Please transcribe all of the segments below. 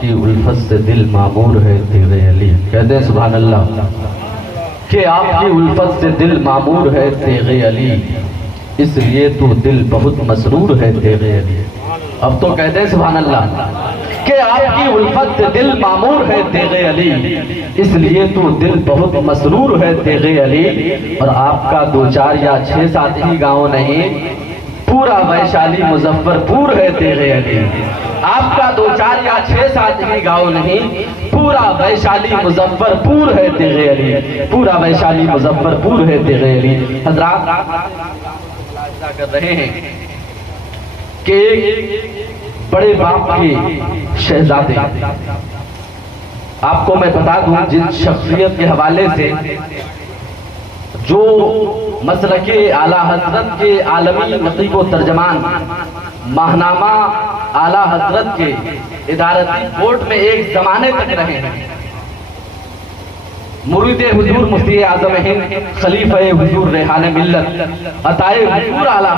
आपकी उल्फत से दिल मामूर है तेरे अली। कहते हैं सुभान अल्लाह कि आपकी उल्फत से दिल मामूर है तेरे अली, इसलिए तो दिल बहुत मसरूर है तेरे अली। अब तो कहते हैं सुभान अल्लाह कि आपकी उल्फत से दिल मामूर है तेरे अली, इसलिए तो दिल बहुत मसरूर है तेरे अली। और आपका 2 4 या 6 7 ही गाँव नहीं, पूरा वैशाली मुजफ्फरपुर है तेरे अली। आपका 2 4 या 6 7 ही गाँव नहीं, पूरा वैशाली मुजफ्फरपुर है तेरे अली, पूरा वैशाली मुजफ्फरपुर है तेरे अली। हजरात कर रहे हैं कि बड़े बाप के शहजादे, आपको मैं बता दूं जिन शख्सियत के हवाले से जो मसलके आला हजरत के आलमी नकीब व तर्जमान माहनामा आला हजरत के इदारती बोर्ड में एक जमाने तक रहे हैं, मुरीद हुजूर मुफ्ती आज़म हिंद खलीफा हुजूर रेहान मिल्लत अताए हुजूर आला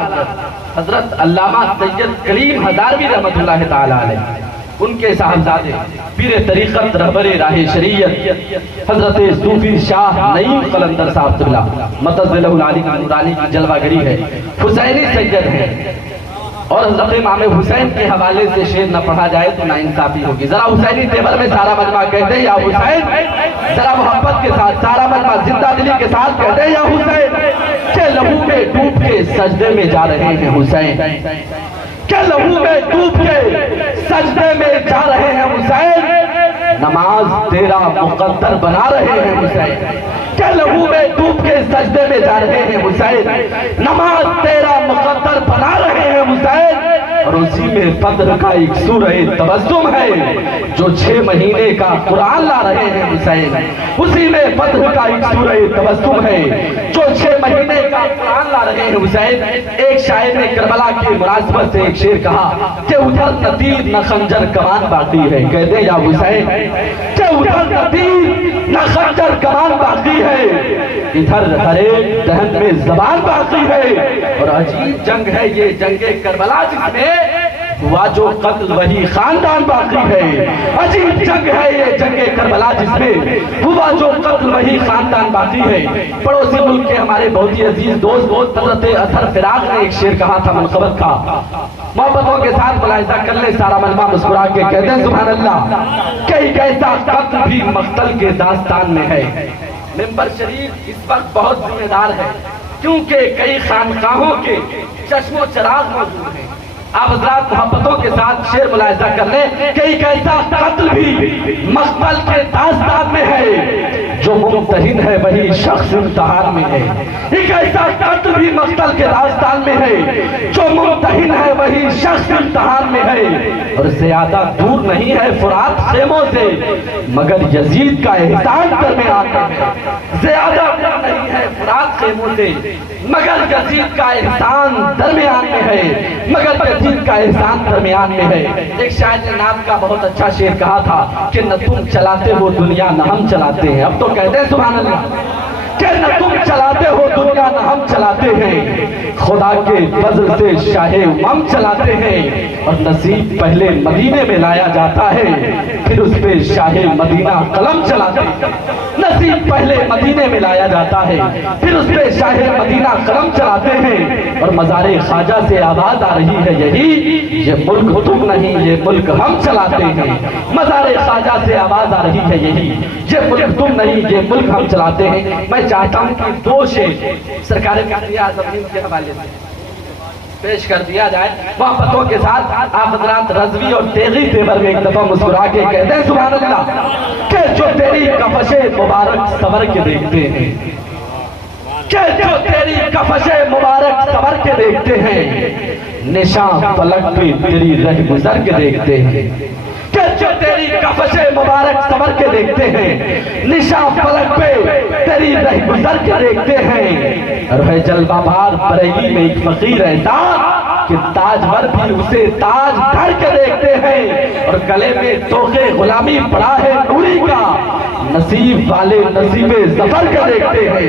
हजरत अल्लामा सैयद कलीम हजारवी रहमतुल्लाह ताला अलैह, उनके साहबजादे पीर तरीक़त रहबरे राहे शरीयत हजरत सूफी शाह नईम कलंदर साहब मतज़िलहुल आली नूरानी की जलवागरी है, हुसैनी सैयद है। और हज़रत इमाम हुसैन के हवाले से शेर न पढ़ा जाए तो नाइंसाफी होगी। जरा हुसैनी तेवर में सारा मजमा कहते हैं या हुसैन, जरा मोहब्बत के साथ सारा मजमा जिंदा दिली के साथ कहते हैं या हुसैन, के लहू में डूब के सजदे में जा रहे हैं हुसैन, के लहू में डूब के सजदे में जा रहे हैं हुसैन, नमाज तेरा मुकद्दर बना रहे हैं हुसैन, के लहू में डूब के सजदे में जा रहे हैं हुसैन, नमाज तेरा मुकद्दर बना रहे हैं हुसैन। और उसी में फद्र का एक सूरह तबस्सुम है जो 6 महीने का कुरान ला रहे हैं हुसैन, उसी में फद्र का एक सूरह तबस्सुम है जो 6 महीने का कुरान ला रहे हैं हुसैन। एक शायर ने करबला की मुनासबत से एक शेर कहा कि उधर न तीर न खंजर कमान बाकी है, कहते या हुसैन कि उधर न तीर न खंजर कमान बाकी है, इधर हर एक दहन में जबान बाकी है। और अजीब जंग है ये जंगे करबला जिसमें हुआ जो कत्ल वही खानदान बाकी है, अजीब जंग है ये जंगे करबला जिसमें हुआ जो कत्ल वही खानदान बाकी है। पड़ोसी मुल्क के हमारे बहुत ही अजीज दोस्त हजरत अथर फिराक ने एक शेर कहा था मनकबत का, मोहब्बतों के साथ मुलाहिजा कर ले सारा मजमा मुस्कुरा के कहते हैं सुभान अल्लाह, कई कैसा कत्ल भी मख्तल के दास्तान में है। मिंबर शरीफ इस वक्त बहुत जिम्मेदार है क्योंकि कई खानकाहों के चश्मो चराग मौजूद हैं। आप हज़रात मोहब्बतों के साथ शेर मुलाहिजा कर ले, कई कैसा कत्ल भी मकबल के दास्तान में है, जो मुमतहिन है वही शख्स इम्तिहान में है। एक ऐसा कत्ल भी मकतल के दास्तान में है, जो मुमतहिन है वही शख्स इम्तिहान में है। और ज्यादा दूर नहीं है फुरात खेमों से, मगर यजीद का एहसान दरमियान में है। ज्यादा दूर नहीं है फुरात खेमों से, मगर यजीद का एहसान दरमियान में है, मगर यजीद का एहसान दरमियान में है। एक शायर ने नाम का बहुत अच्छा शेर कहा था कि न तुम चलाते हो दुनिया न हम चलाते हैं। अब तो कहते हैं सुभान अल्लाह कि न तुम चलाते हो दुनिया न हम चलाते हैं, खुदा के फजल से शाहे हम चलाते हैं। और नसीब पहले मदीने में लाया जाता है, फिर उस पे शाहे मदीना कलम चलाते हैं। नसीब पहले मदीने में लाया जाता है, फिर उस पे शाहे मदीना कलम चलाते हैं। और मज़ारे ख्वाजा से आवाज आ रही है यही, ये मुल्क तुम नहीं ये मुल्क हम चलाते हैं। मज़ारे ख्वाजा से आवाज आ रही है यही, ये मुल्क तुम नहीं ये मुल्क हम चलाते हैं। मैं चाहता हूँ कि 2 शेर सरकार के हवाले से पेश कर दिया जाए मोहब्बतों के साथ। आप हज़रात रज़वी और तेगी तेवर में एक दफा मुस्कुरा के कहते हैं सुभान अल्लाह कि जो तेरी कफशे मुबारक सवर के देखते हैं, कि जो तेरी कफशे मुबारक सवर के देखते हैं, निशान फलक पे तेरी रह गुजर के देखते हैं, कि जो तेरी कफशे मुबारक सवर के देखते हैं, निशा फलक पे तेरी रह गुजर के देखते हैं। रहे जलवा बार बरेली में एक फकीर ऐसा कि ताजवर भी उसे ताज धर के देखते हैं। और गले में तोखे गुलामी पड़ा है नूरी का, नसीब वाले नसीबे जफर के देखते हैं।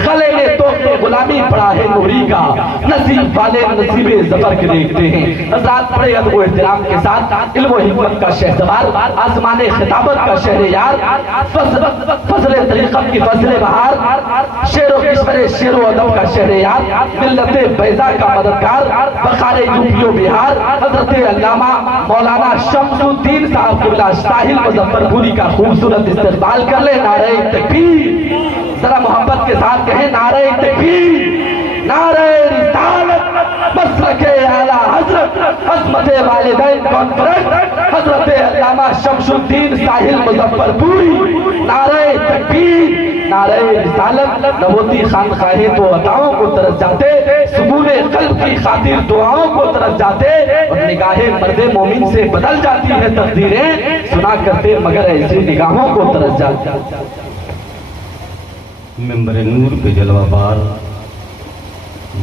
गले में ने तो गुलामी पढ़ा है नूरी का, नसीब वाले नसीबे जफर के देखते हैं। हज़रात बड़े अदब व एहतराम के साथ इल्म व हिकमत का शहसवार, आसमाने खिताबत का शहरयार, फजले तरीक़त की फजले बहार, शेर व किस्मत शेर व अदब का शहरयार, मिल्लत बैज़ा का मददगार, बखारे यूपी व बिहार, हजरत अल्लामा मौलाना शम्सुद्दीन साहब कुल्ला साहिल मुजफ्फरपुरी का खूबसूरत इस्तकबाल कर ले। नारे तकबीर, जरा मोहब्बत के साथ कहें नारे तकबीर, नारे रिसालत, मसलके आला हजरत, अज़मते वालिदैन कॉन्फ्रेंस, हजरत अल्लामा शम्सुद्दीन साहिल मुजफ्फरपुरी। नारे तकबीर, नारे रिसालत। न होती खानखाहे तो अताओं को तरस जाते, सुकूने क़ल्ब की खातिर दुआओं को तरस जाते, और निगाहे मर्दे मोमिन से बदल जाती है तकदीरें, सुना करते मगर ऐसी निगाहों को तरस जाते। मेंबर नूर पे जलवाबार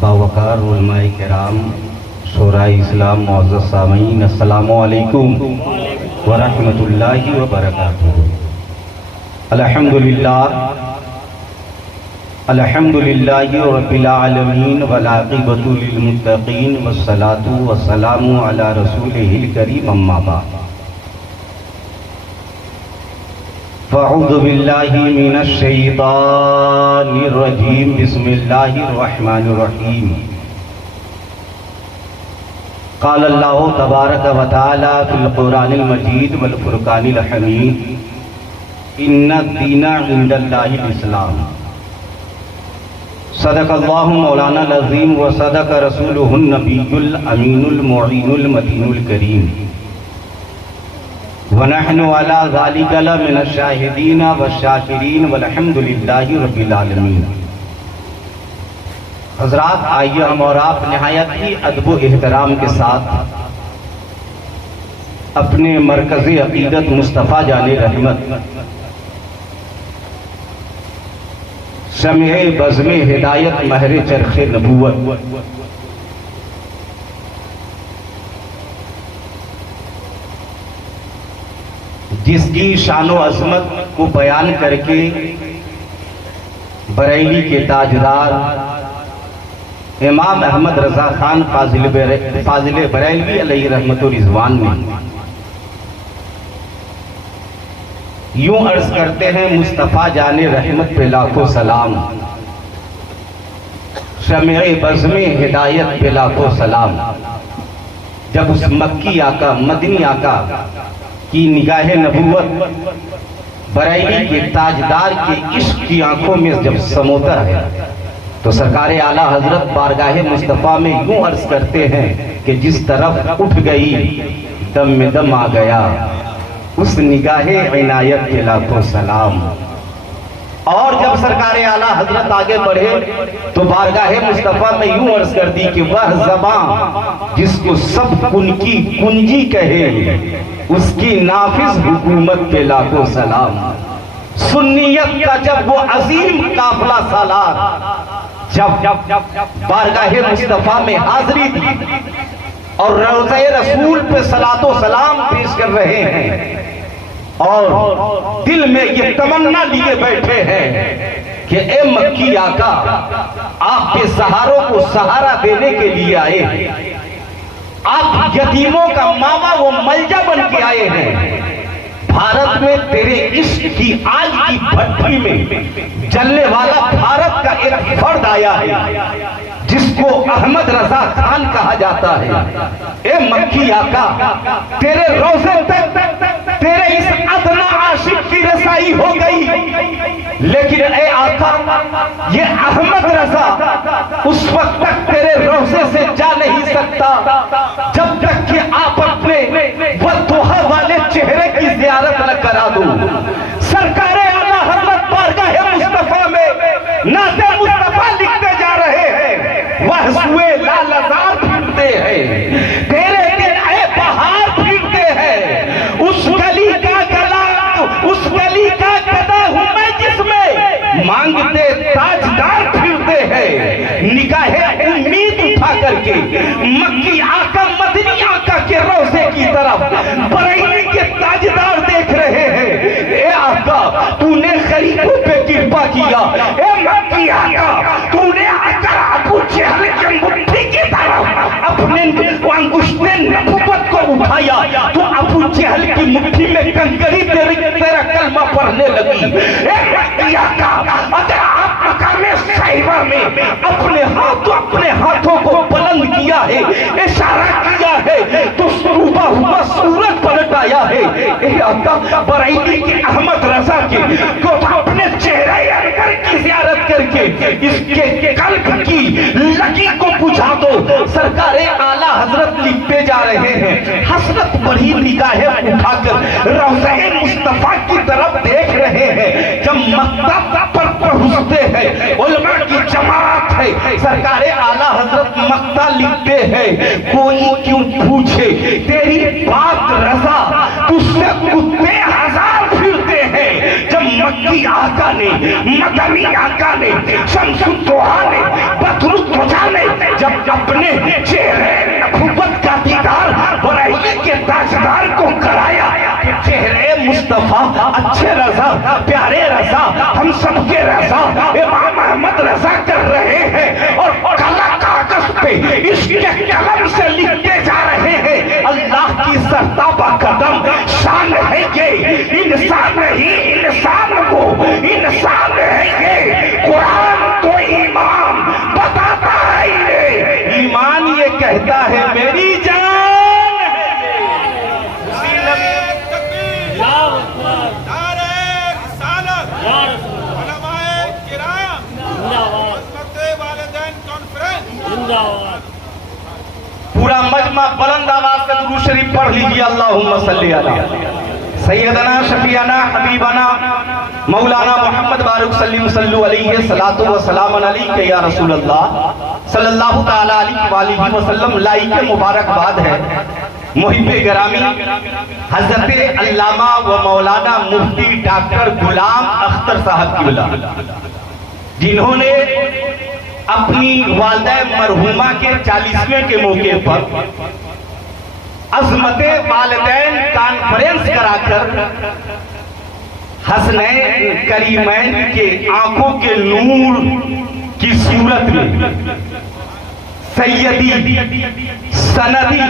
बावकार उलमाए किराम, शोराए इस्लाम, मुअज़्ज़ज़ सामीन, अस्सलामु अलैकुम व रहमतुल्लाहि व बरकातुहू। अल्हम्दुलिल्लाह, अल्हम्दुलिल्लाहि रब्बिल आलमीन वल आक़िबतु लिल मुत्तक़ीन वस्सलातु वस्सलामु अला रसूलिहिल करीम, अम्मा बाद। फ़अऊज़ु बिल्लाहि मिनश शैतानिर रजीम, बिस्मिल्लाहिर रहमानिर रहीम। क़ाल अल्लाहु तबारक व तआला फ़िल क़ुरआनिल मजीद वल फ़ुरक़ानिल हमीद, इन्ना दीना इंदल्लाहिल इस्लाम। सदक़ल्लाहु मौलाना अज़ीम व सदक़ रसूलुहुन नबियुल अमीनुल मुईनुल मतीनुल करीम, व नहनु अला ज़ालिका लमिनश शाहिदीन व शाकिरीन वल्हम्दुलिल्लाहि रब्बिल आलमीन। हज़रात, आइए हम और आप निहायत ही अदब व एहतराम के साथ अपने मरकज़ अक़ीदत मुस्तफ़ा जाने रहमत, शम्ए बज़्मे हिदायत, महरे चरखे नबूवत, जिसकी शानो अज़मत को बयान करके बरेली के ताजदार इमाम अहमद रज़ा खान फाजिल बरेलवी अलैहि रहमतुल रिज़वान ने यूं अर्ज करते हैं, मुस्तफ़ा जाने रहमत पे लाखों सलाम, शम्ए बज़्मे हिदायत पे लाखों सलाम। जब उस मक्की आका, मदनी आका की निगाहे नबूवत बरेली के ताजदार के इश्क की आंखों में जब समोता है, तो सरकार आला हजरत बारगाहे मुस्तफ़ा में यूं अर्ज करते हैं कि जिस तरफ उठ गई दम में दम आ गया, उस निगाहे इनायत के लाखों सलाम। और जब सरकार आला हजरत आगे बढ़े तो बारगाहे मुस्तफ़ा में यूं अर्ज कर दी कि वह ज़बान जिसको सब कुन की कुंजी कहे, उसकी नाफिज हुकूमत पे लाखों सलाम। सुन्नियत का जब वो अजीम काफिला सालार जब बारगाहे मुस्तफ़ा में हाजिरी दी और रोज़े रसूल पे सलातो सलाम पेश कर रहे हैं और दिल में ये तमन्ना लिए बैठे हैं कि ए मक्की आका, आप बेसहारों को सहारा देने के लिए आए हैं, आप यतीमों का मावा वो मलजा बन के आए हैं। भारत में तेरे इश्क की आग की भट्टी में जलने वाला भारत का एक फर्द आया है जिसको अहमद रजा खान कहा जाता है। ए मक्की आका, तेरे रोज़े तक तेरे इस अदना आशिक की रसाई हो गई, लेकिन ए आका, ये अहमद रजा उस वक्त तक तेरे रोज़े से जा नहीं सकता जब तक कि आप अपने वद्दुहा वाले चेहरे की ज़ियारत न करा दो। सरकार आला हज़रत बारगाहे मुस्तफ़ा में नाते मुस्तफ़ा लिखते जा रहे हैं, वह सुए लालजार फिरते हैं, तेरे दिन ए बहार फिरते हैं, उस गली का गला, उस गली का गदा हूं मैं जिसमें मांगते ताजदार फिरते हैं। निगाहे उम्मीद उठा करके मक्की आका, मदनी आका के रोज़े की तरफ बरेली के ताजदार देख रहे हैं। ए आका, तूने गरीबों पे कृपा किया, ए मक्की आका, अबू जहल की मुट्ठी में कंकरी तेरा कलमा पढ़ने लगी। अगर आप मकामे साहिबा में अपने हाथों को बुलंद किया है, इशारा किया है, तो डूबा हुआ सूरज पलट आया है। बरेली के अहमद रजा के को अपने चेहरे अंदर की ज़ियारत करके इसके कल्ब की लगी को बुझा दो। सरकारे आला हजरत लिखते जा रहे हैं, हसरत बड़ी निगाहें उठाकर रौज़े मुस्तफा की तरफ देख रहे हैं। जब मक्तब पर पहुंचते हैं, उलमा की जमात है, सरकारे आला हजरत मक्ता लिखते हैं, कोई क्यों पूछे तेरी बात रजा, तुझसे कुत्ते हजार फिरते हैं। जब मक्की आका ने, मदनी आका ने, शम्सुद्दोहा ने, बदरुद्दोजा ने जब अपने चेहरे नबुव्वत का दीदार बरेली के ताजदार को कराया, चेहरे मुस्तफा, अच्छे रजा, प्यारे रजा, हम सबके रजा, इमाम अहमद रजा कर रहे हैं और काला कागज पे इसके कलम से लिखते जा रहे हैं। अल्लाह की सरताबा कदम शान है ये, इंसान नहीं इंसान को इंसान है ये। कुरान तो ईमान बताता है ये, ईमान ये कहता है मेरी जान पूरा मजमा बुलंद आवाज से दुरूद शरीफ पढ़ लीजिए। अल्लाहुम्मा सल्ली अला सैयदना शफीअना हबीबना मौलाना मोहम्मद बारुक सल्लल्लाहु अलैहि सलातो व सलाम अलैका या रसूल अल्लाह सल्लल्लाहु तआला अलैहि वसल्लम। लाइक मुबारकबाद है मुहिब्बे गरामी हजरत अल्लामा व मौलाना मुफ्ती डॉक्टर गुलाम अख्तर साहब की, जिन्होंने अपनी वालिदा मरहुमा के 40वें के मौके पर अज़मते वालिदैन कॉन्फ्रेंस कराकर हसनैन करीमैन के आंखों के नूर की सूरत में सैयदी सनदी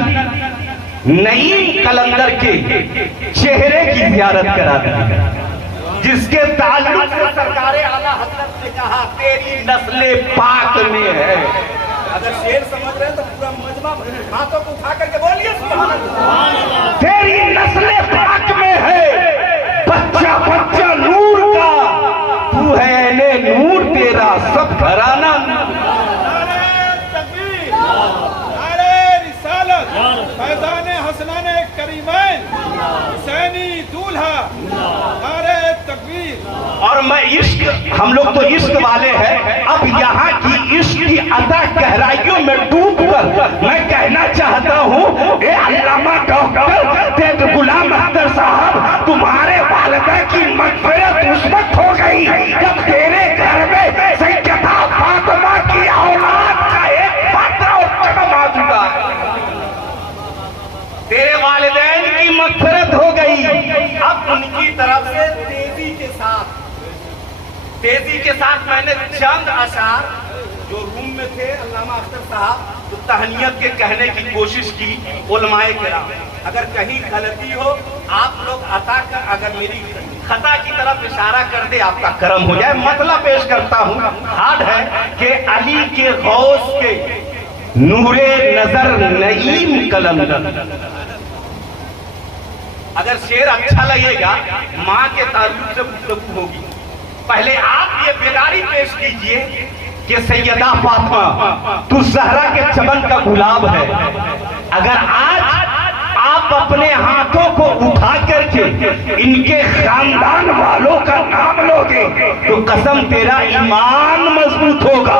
नईम कलंदर के चेहरे की ज़ियारत करा दी, जिसके ताल्लुक से सरकारे आला हज़रत ने कहा तेरी नस्ले पाक में है। अगर शेर समझ रहे हैं तो पूरा मजमा हाथों को उठा करके बोलिए सुभान अल्लाह। तेरी नस्ले पाक में है, बच्चा बच्चा नूर का, तू है ऐने नूर, तेरा सब घराना। फैज़ाने हसनाने करीमैन हुसैनी दूल्हा, नारे तकबीर। और मैं इश्क, हम लोग तो इश्क वाले हैं, अब यहाँ की इश्क की अता गहराइयों में डूब कर मैं कहना चाहता हूँ, ए अल्लामा डॉक्टर गुलाम अख्तर साहब, तुम्हारे वालिदा की मग़फ़िरत उस वक्त हो गई जब तेरे घर में सैयदा फातिमा की औलाद का एक पात्र और कदम आ चुका है। तेरे वालिदैन की मग़फ़िरत हो गई, अब उनकी तरफ से तेजी के साथ मैंने चंद अशार जो रूम में थे अल्लामा अख्तर साहब, तो तहनीयत के कहने की कोशिश की। उलमाए किराम, अगर कहीं गलती हो आप लोग अता कर, अगर मेरी खता की तरफ इशारा कर दे आपका करम हो जाए। मतलब पेश करता हूँ, हार्ड है कि अली के गौस के नूरे नजर नईम कलंदर। अगर शेर अच्छा लगेगा माँ के ताल्लुक से गुफ्तगू होगी। पहले आप ये बेदारी पेश कीजिए कि सैयदा फातिमा तू ज़हरा के चमन का गुलाब है। अगर आज आप अपने हाथों को उठा करके इनके खानदान वालों का नाम लोगे तो कसम तेरा ईमान मजबूत होगा,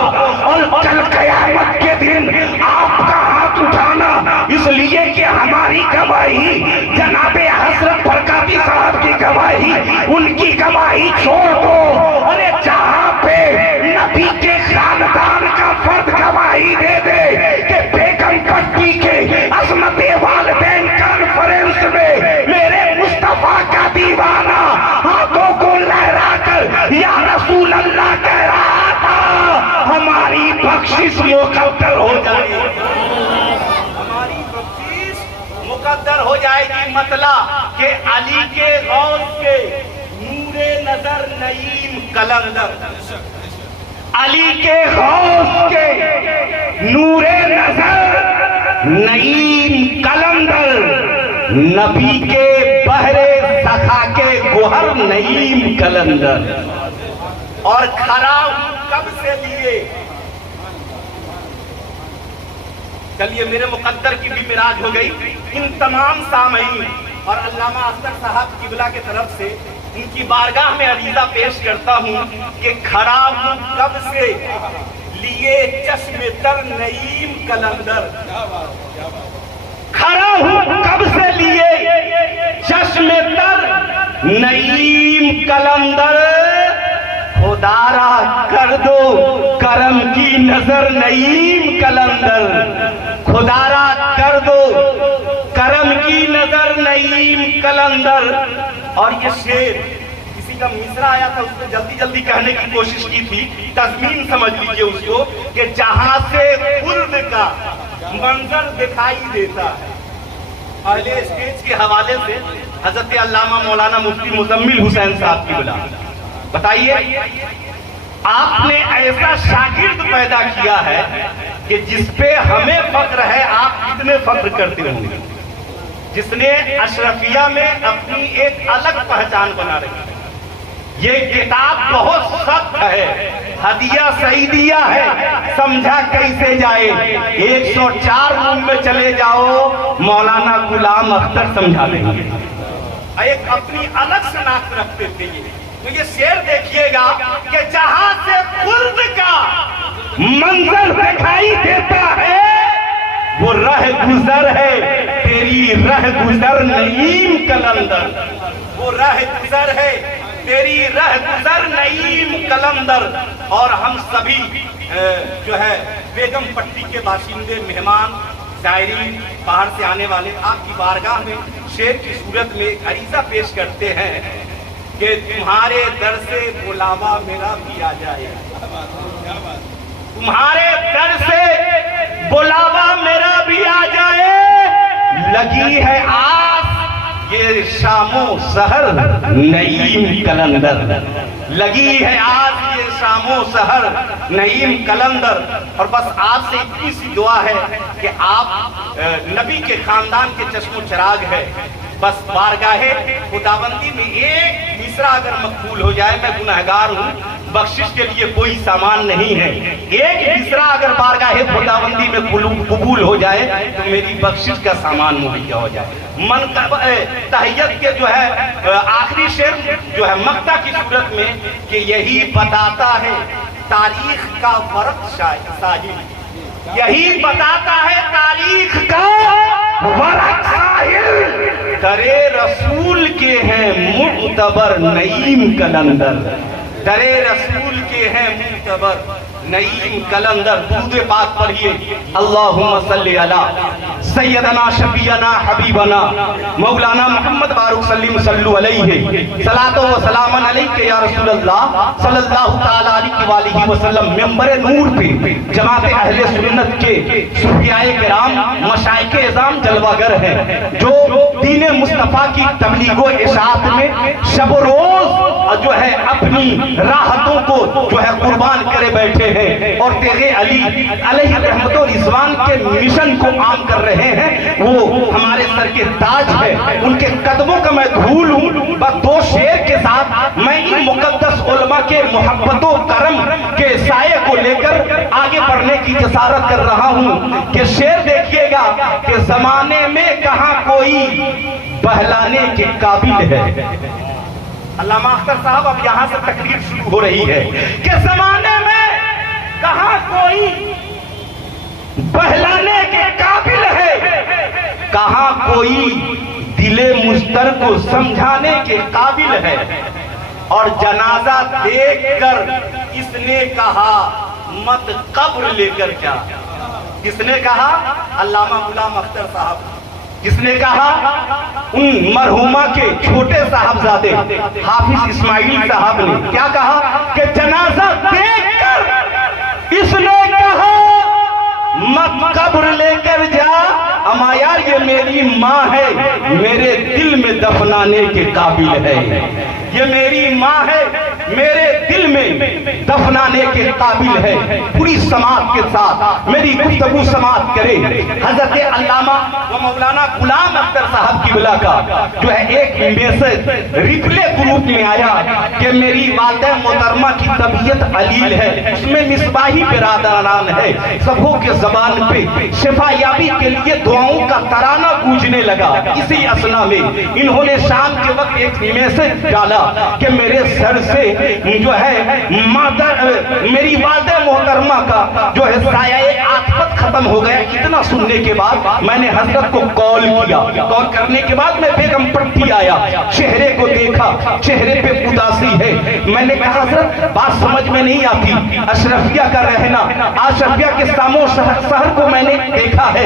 और कल क़यामत के दिन आपका हाथ उठाना इसलिए कि हमारी गवाही जनाबे हज़रत बरकाती साहब की गवाही, उनकी गवाही छोड़ दो। अरे जहाँ पे नबी के खानदान का फर्द गवाही दे दे कि बेगम पट्टी के अज़मते वालिदैन कॉन्फ्रेंस में मेरे मुस्तफा का दीवाना हाथों को लहरा कर या रसूल अल्लाह कह रहा था, हमारी बख्शिश मुकद्दर हो जाए, हमारी बख्शिश मुकद्दर मुकद्दर हो जाएगी मतला के अली के गौस के नूरे नजर नईम कलंदर, अली के गौस के नूरे नजर नईम कलंदर, नबी के बहरे सखा के गुहर नईम कलंदर। और खरा कब से लिए, चलिए मेरे मुकद्दर की भी मिराज हो गई। इन तमाम सामईन और अल्लामा अख्तर साहब किबला के तरफ से उनकी बारगाह में अरीजा पेश करता हूं कि खड़ा हूं कब से लिए चश्मे तर नईम कलंदर, खड़ा हूं कब से लिए चश्मे तर नईम कलंदर, खुदारा कर दो करम की नजर नईम कलंदर, खुदारा कर दो करम की नजर नईम कलंदर। और ये शेर किसी का मिसरा आया था, उसने जल्दी जल्दी कहने की कोशिश की थी, तज़मीन समझ लीजिए उसको कि जहां से खुर्द का मंजर दिखाई देता है। पहले स्टेज के हवाले से हजरत अल्लामा मौलाना मुफ्ती मुजम्मिल हुसैन साहब की बुला, बताइए आपने ऐसा शागिर्द पैदा किया है कि जिसपे हमें फख्र है, आप कितने फख्र करते होंगे, जिसने अशरफिया में अपनी एक अलग पहचान बना रखी है। ये किताब बहुत सख्त है, हदिया सईदिया है, समझा कैसे जाए। 104 रूम में चले जाओ, मौलाना गुलाम अख्तर समझा देंगे। एक अपनी अलग शनाख्त रखते थे ये। तो ये शेर देखिएगा कि जहां से खुर्द का मंजर दिखाई देता है वो रह गुजर है तेरी रह गुजर नईम कलंदर, वो रह गुजर है तेरी रह गुजर नईम कलंदर। और हम सभी जो है बेगम पट्टी के बाशिंदे, मेहमान, जायरीन, बाहर से आने वाले आपकी बारगाह में शेर की सूरत में अरीजा पेश करते हैं कि तुम्हारे दर से बुलावा मेरा भी आ जाए, तुम्हारे दर से बुलावा मेरा भी आ जाए। लगी है आस ये शामो सहर नईम कलंदर, लगी है आज ये शामो सहर नईम कलंदर। और बस आपसे इतनी सी दुआ है कि आप नबी के खानदान के चश्मो चिराग है, बस बारगाहे खुदाबंदी में एक मिसरा अगर मकबूल हो जाए, मैं गुनहगार हूँ, बख्शिश के लिए कोई सामान नहीं है, एक मिसरा अगर बारगाहे खुदाबंदी में कबूल हो जाए तो मेरी बख्शिश का सामान मुहैया हो जाए। मन तहय्यत के जो है आखिरी शेर जो है मक्ता की सूरत में कि यही बताता है तारीख का फर्क साहिल, यही बताता है तारीख का फर्क साहिल, दरे रसूल के हैं मुतबर नईम कलंदर, दरे रसूल के हैं मुतबर नईम कलंदर। दूध पाक पढ़िए, अल्लाहुम्मा सल्ली अला सैयदना शफीना हबीबना मौलाना मोहम्मद बारुक सल्लिम सल्लु अलैहि सलातो व सलामन अलैहि या रसूलल्लाह सल्लल्लाहु तआला अलैहि वसल्लम। मेंबर नूर पे जमात अहले सुन्नत के सूफियाए किराम मशाइखे इज़ाम जलवागर हैं, जो दीन मुस्तफा की तबलीगो इशाअत में शब रोज जो है अपनी राहतों को जो है कुर्बान करे बैठे हैं और तेरे अली अलैहि रहमतो रिज़वान के मिशन को आम कर रहे हैं। वो हमारे सर के ताज है, उनके कदमों का मैं धूल हूँ। बस दो शेर के साथ मैं इन मुकद्दस उलमा के मोहब्बतों करम के साये को लेकर आगे बढ़ने की जसारत कर रहा हूँ कि शेर देखिएगा कि जमाने में कहाँ कोई बहलाने के काबिल है। अल्लामा अख्तर साहब अब यहाँ से तकरीर शुरू हो रही है कि जमाने में कहाँ कोई बहलाने के काबिल है, कहाँ कोई दिले मुश्तर को समझाने के काबिल है। और जनाजा देखकर इसने कहा मत कब्र लेकर जा, किसने कहा? अल्लामा गुलाम अख्तर साहब, जिसने कहा उन मरहुमा के छोटे साहबजादे हाफिज इस्माइल साहब ने क्या कहा कि जनाजा देखकर इसने कहा मत कब्र लेकर जा, अमा यार ये मेरी माँ है, मेरे दिल में दफनाने के काबिल है। ये मेरी माँ है, मेरे दिल में दफनाने के काबिल है। पूरी समाज के साथ मेरी गुफ्तगू समाप्त करे हजरत अल्लामा व मौलाना गुलाम अख्तर साहब किबला का जो है एक मैसेज रिप्ले ग्रुप में आया कि मेरी वालिदा मोहतरमा की तबीयत अलील है, उसमें मिसबाही बिरादरान है। सबों के जबान पे शिफायाबी के लिए दुआओं का तराना गूंजने लगा। इसी असना में इन्होंने शाम के वक्त एक मैसेज डाला कि मेरे सर से जो है मेरी वालिदा मोहतरमा का जो है साये आफत खत्म हो गया। इतना सुनने के बाद मैंने हजरत को कॉल किया। कॉल करने के बाद मैं बेगम पट्टी आया, चेहरे को देखा, चेहरे पे उदासी है। मैंने कहा हजरत बात समझ में नहीं आती, अशरफिया का रहना, अशरफिया के सामो शहर को मैंने देखा है,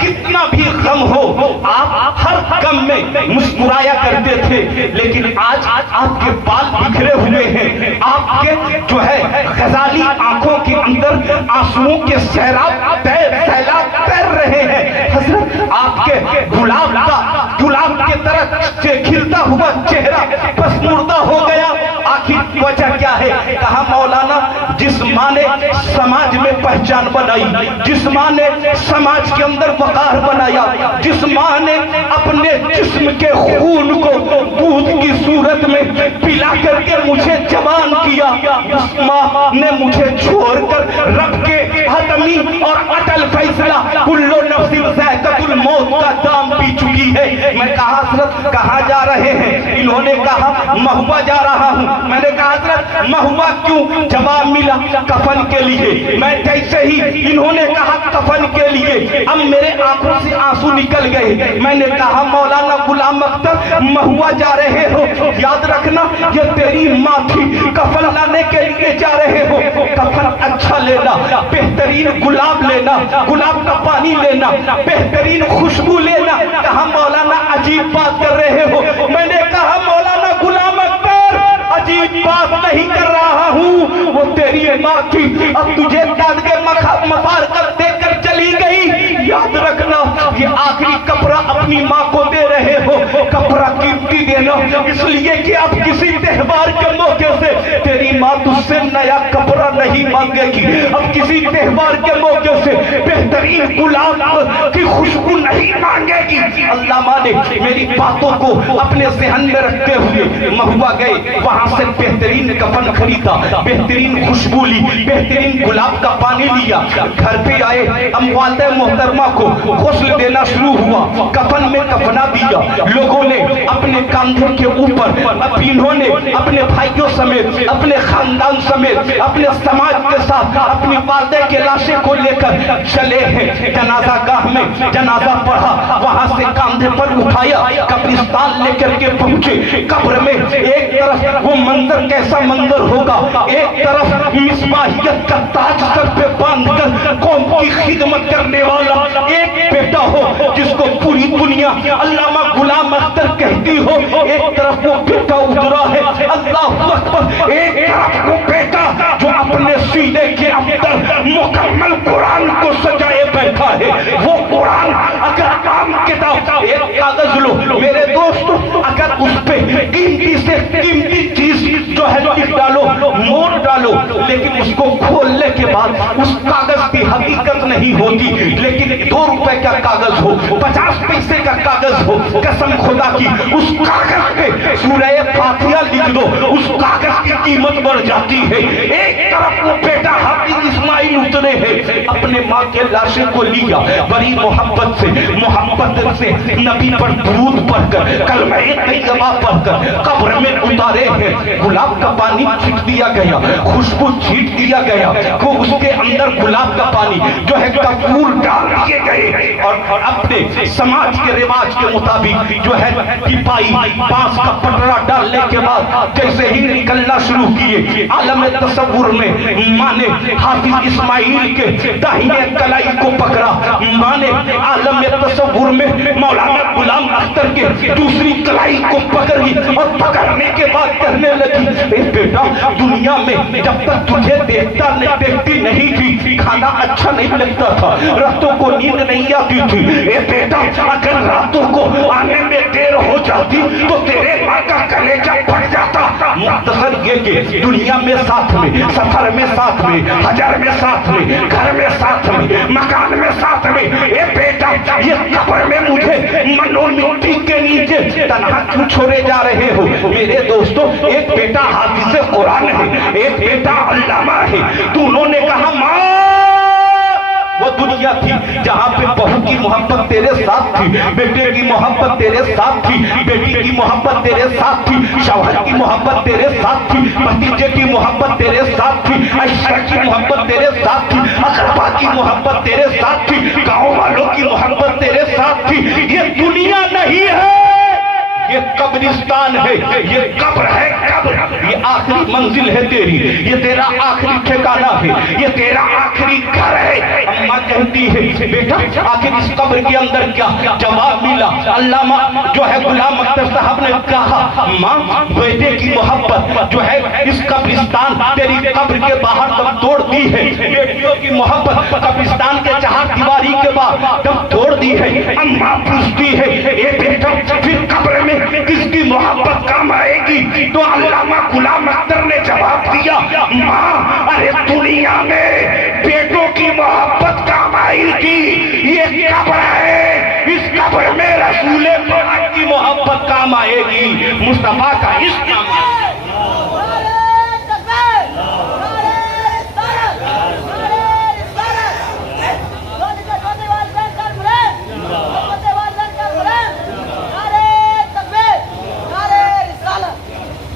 कितना भी गम हो आप हर गम में मुस्कुराया करते थे, लेकिन आज आपके बाल बिखरे हुए हैं, आपके जो है गजाली आंखों के अंदर आंसुओं के सैलाब तैर रहे हैं। हजरत आपके गुलाब के तरह से खिलता हुआ चेहरा बस मुर्दा हो गया। आखिर वजह क्या है? कहा मौलाना जिस माँ ने समाज में पहचान बनाई, जिस माँ ने समाज के अंदर वकार बनाया, जिस माँ ने अपने जिस्म के खून को दूध की सूरत में पिला करके मुझे जवान किया, उस माँ ने मुझे छोड़कर रब के हतमी और अटल फैसला कुल्लो नफ्सिन ज़ाइक़तुल मौत का दाम पी चुकी है। मैं कहा हजरत कहाँ जा रहे हैं? इन्होंने कहा महुआ जा रहा हूँ। मैंने कहा हजरत महुआ क्यों? जवाब मिला कफन के लिए। मैं जैसे ही इन्होंने कहा कफन के लिए, अब मेरे आंखों से आंसू निकल गए। मैंने कहा मौलाना गुलाम अख्तर महुआ जा रहे हो, याद रखना ये तेरी माँ थी, कफन लाने के लिए जा रहे हो, कफन अच्छा लेना, बेहतरीन गुलाब लेना, गुलाब का पानी लेना, बेहतरीन खुशबू लेना। कहा मौलाना अजीब बात कर रहे हो। मैंने कहा मौलाना गुलाम अख्तर अजीब बात नहीं कर रहा हूँ, वो तेरी माँ थी, अब तुझे काट के मफार कर देकर चली गई। याद रखना ये आखिरी कपड़ा अपनी माँ को दे रहे हो, कपड़ा कीमती देना, इसलिए कि अब किसी त्योहार के मौके से तेरी माँ तुझसे नया कपड़ा नहीं मांगेगी, अब किसी त्योहार के मौके से बेहतरीन गुलाब की खुशबू नहीं मांगेगी। अल्लाह ने मेरी बातों को अपने ज़हन में रखते हुए महुआ गए, वहां से बेहतरीन कफन खरीदा, बेहतरीन खुशबू ली, बेहतरीन गुलाब का पानी लिया। घर पे आए, वालिदा मोहतरमा को गुस्ल देना शुरू हुआ, कफन में कफना दिया। लोगों ने अपने कंधे के ऊपर, अब इन्होंने अपने भाइयों समेत, अपने खानदान समेत, अपने समाज के साथ अपनी वालिदा के लाशें को लेकर चले हैं जनाजा गाह में। जनाजा पढ़ा, वहां से कंधे पर उठाया, कब्रिस्तान लेकर के पहुंचे। कब्र में एक तरफ वो मंजर कैसा मंजर होगा, एक तरफ मिसबाहियत का ताज सर पे बांधकर कौम की खिदमत करने वाला एक बेटा हो जिसको पूरी दुनिया अल्लामा गुलाम अख्तर कहती हो, एक तरफ वो बेटा उतरा है अल्लाह अकबर, एक तरफ वो बेटा जो अपने सीने के अंदर मुकम्मल कुरान को सजाए बैठा है। वो कुरान अगर काम किताब एक कागज लो मेरे दोस्तों, अगर उस पे कीमती से कीमती चीज जो है लिख डालो, मोड़ डालो, लेकिन उसको खोलने के बाद उस कागज की हकीकत नहीं होती। लेकिन 2 रुपए का कागज हो, 50 पैसे का कागज हो, कसम खुदा की उस कागज पे सूरह फातिहा लिख दो, उस कागज की कीमत बढ़ जाती है। एक तरफ वो बेटा हाफिज इस्माइल उतरे हैं, अपने माँ के लाशे को लिया, बड़ी मोहब्बत से नबी पर दुरूद पढ़कर, कलमा तैयबा पढ़कर कब्र में उतारे हैं। गुलाब का पानी छीट दिया गया, खुशबू छीट दिया गया, वो उसके अंदर गुलाब का पानी जो है कपूर डाल दिए गए। और अपने समाज के रिवाज के मुताबिक जो है टिपाई बांस का पटरा डालने के बाद जैसे ही निकलना शुरू किए, आलम तसव्वुर में माँ ने हाफिज इस्माइल के दाहिने कलाई को पकड़ा, माँ ने आलम तसव्वुर में मौलाना गुलाम अख्तर के दूसरी कलाई को पकड़ी और पकड़ने के बाद कहने लगी, बेटा दुनिया में जब तक तुझे देखती नहीं थी, खाना अच्छा नहीं लगता था, रातों को नींद नहीं बतिया दी थी, ए बेटा अगर रातों को आने में देर हो जाती तो तेरे माँ का कलेजा फट जाता। मुख्तसर ये कि दुनिया में साथ में, सफर में साथ में, हजर में साथ में, घर में साथ में, मकान में साथ में, ए बेटा ये कब्र में मुझे मनो मिट्टी के नीचे तन्हा क्यों छोड़े जा रहे हो? मेरे दोस्तों, एक बेटा हाफिज़ कुरान है, एक बेटा अल्लामा है। दोनों ने कहा माँ, वो दुनिया थी जहाँ पे बहू की मोहब्बत तेरे साथ थी, बेटे की मोहब्बत तेरे साथ थी, बेटी की मोहब्बत तेरे साथ थी, शौहर की मोहब्बत तेरे साथ थी, भतीजे की मोहब्बत तेरे साथ थी, अशरा की मोहब्बत तेरे साथ थी, अकरबा की मोहब्बत तेरे साथ थी, गाँव वालों की मोहब्बत तेरे साथ थी। ये दुनिया नहीं है, ये कब्रिस्तान है, ये कब्र है, कब्र। ये आखिरी मंजिल है तेरी, ये तेरा आखिरी ठिकाना है, ये तेरा आखिरी घर है। अम्मा कहती है बेटा आखिर इस कब्र के अंदर क्या जवाब मिला? अल्लामा जो है गुलाम अख्तर साहब ने कहा माँ, बेटे की मोहब्बत जो है इस कब्रिस्तान तेरी कब्र के बाहर तब तोड़ दी है, बेटियों की मोहब्बत कब्रिस्तान के चार दीवारी के बाद तब तोड़ दी है। अम्मा पूछती है ए बेटा फिर कब्र में किसकी मोहब्बत काम आएगी? तो अल्लामा गुलाम अख्तर ने जवाब दिया माँ, अरे दुनिया में बेटों की मोहब्बत काम आएगी, ये कब्र है, इस कब्र में रसूले पाक की मोहब्बत काम आएगी, मुस्तफा का इश्क काम आएगा।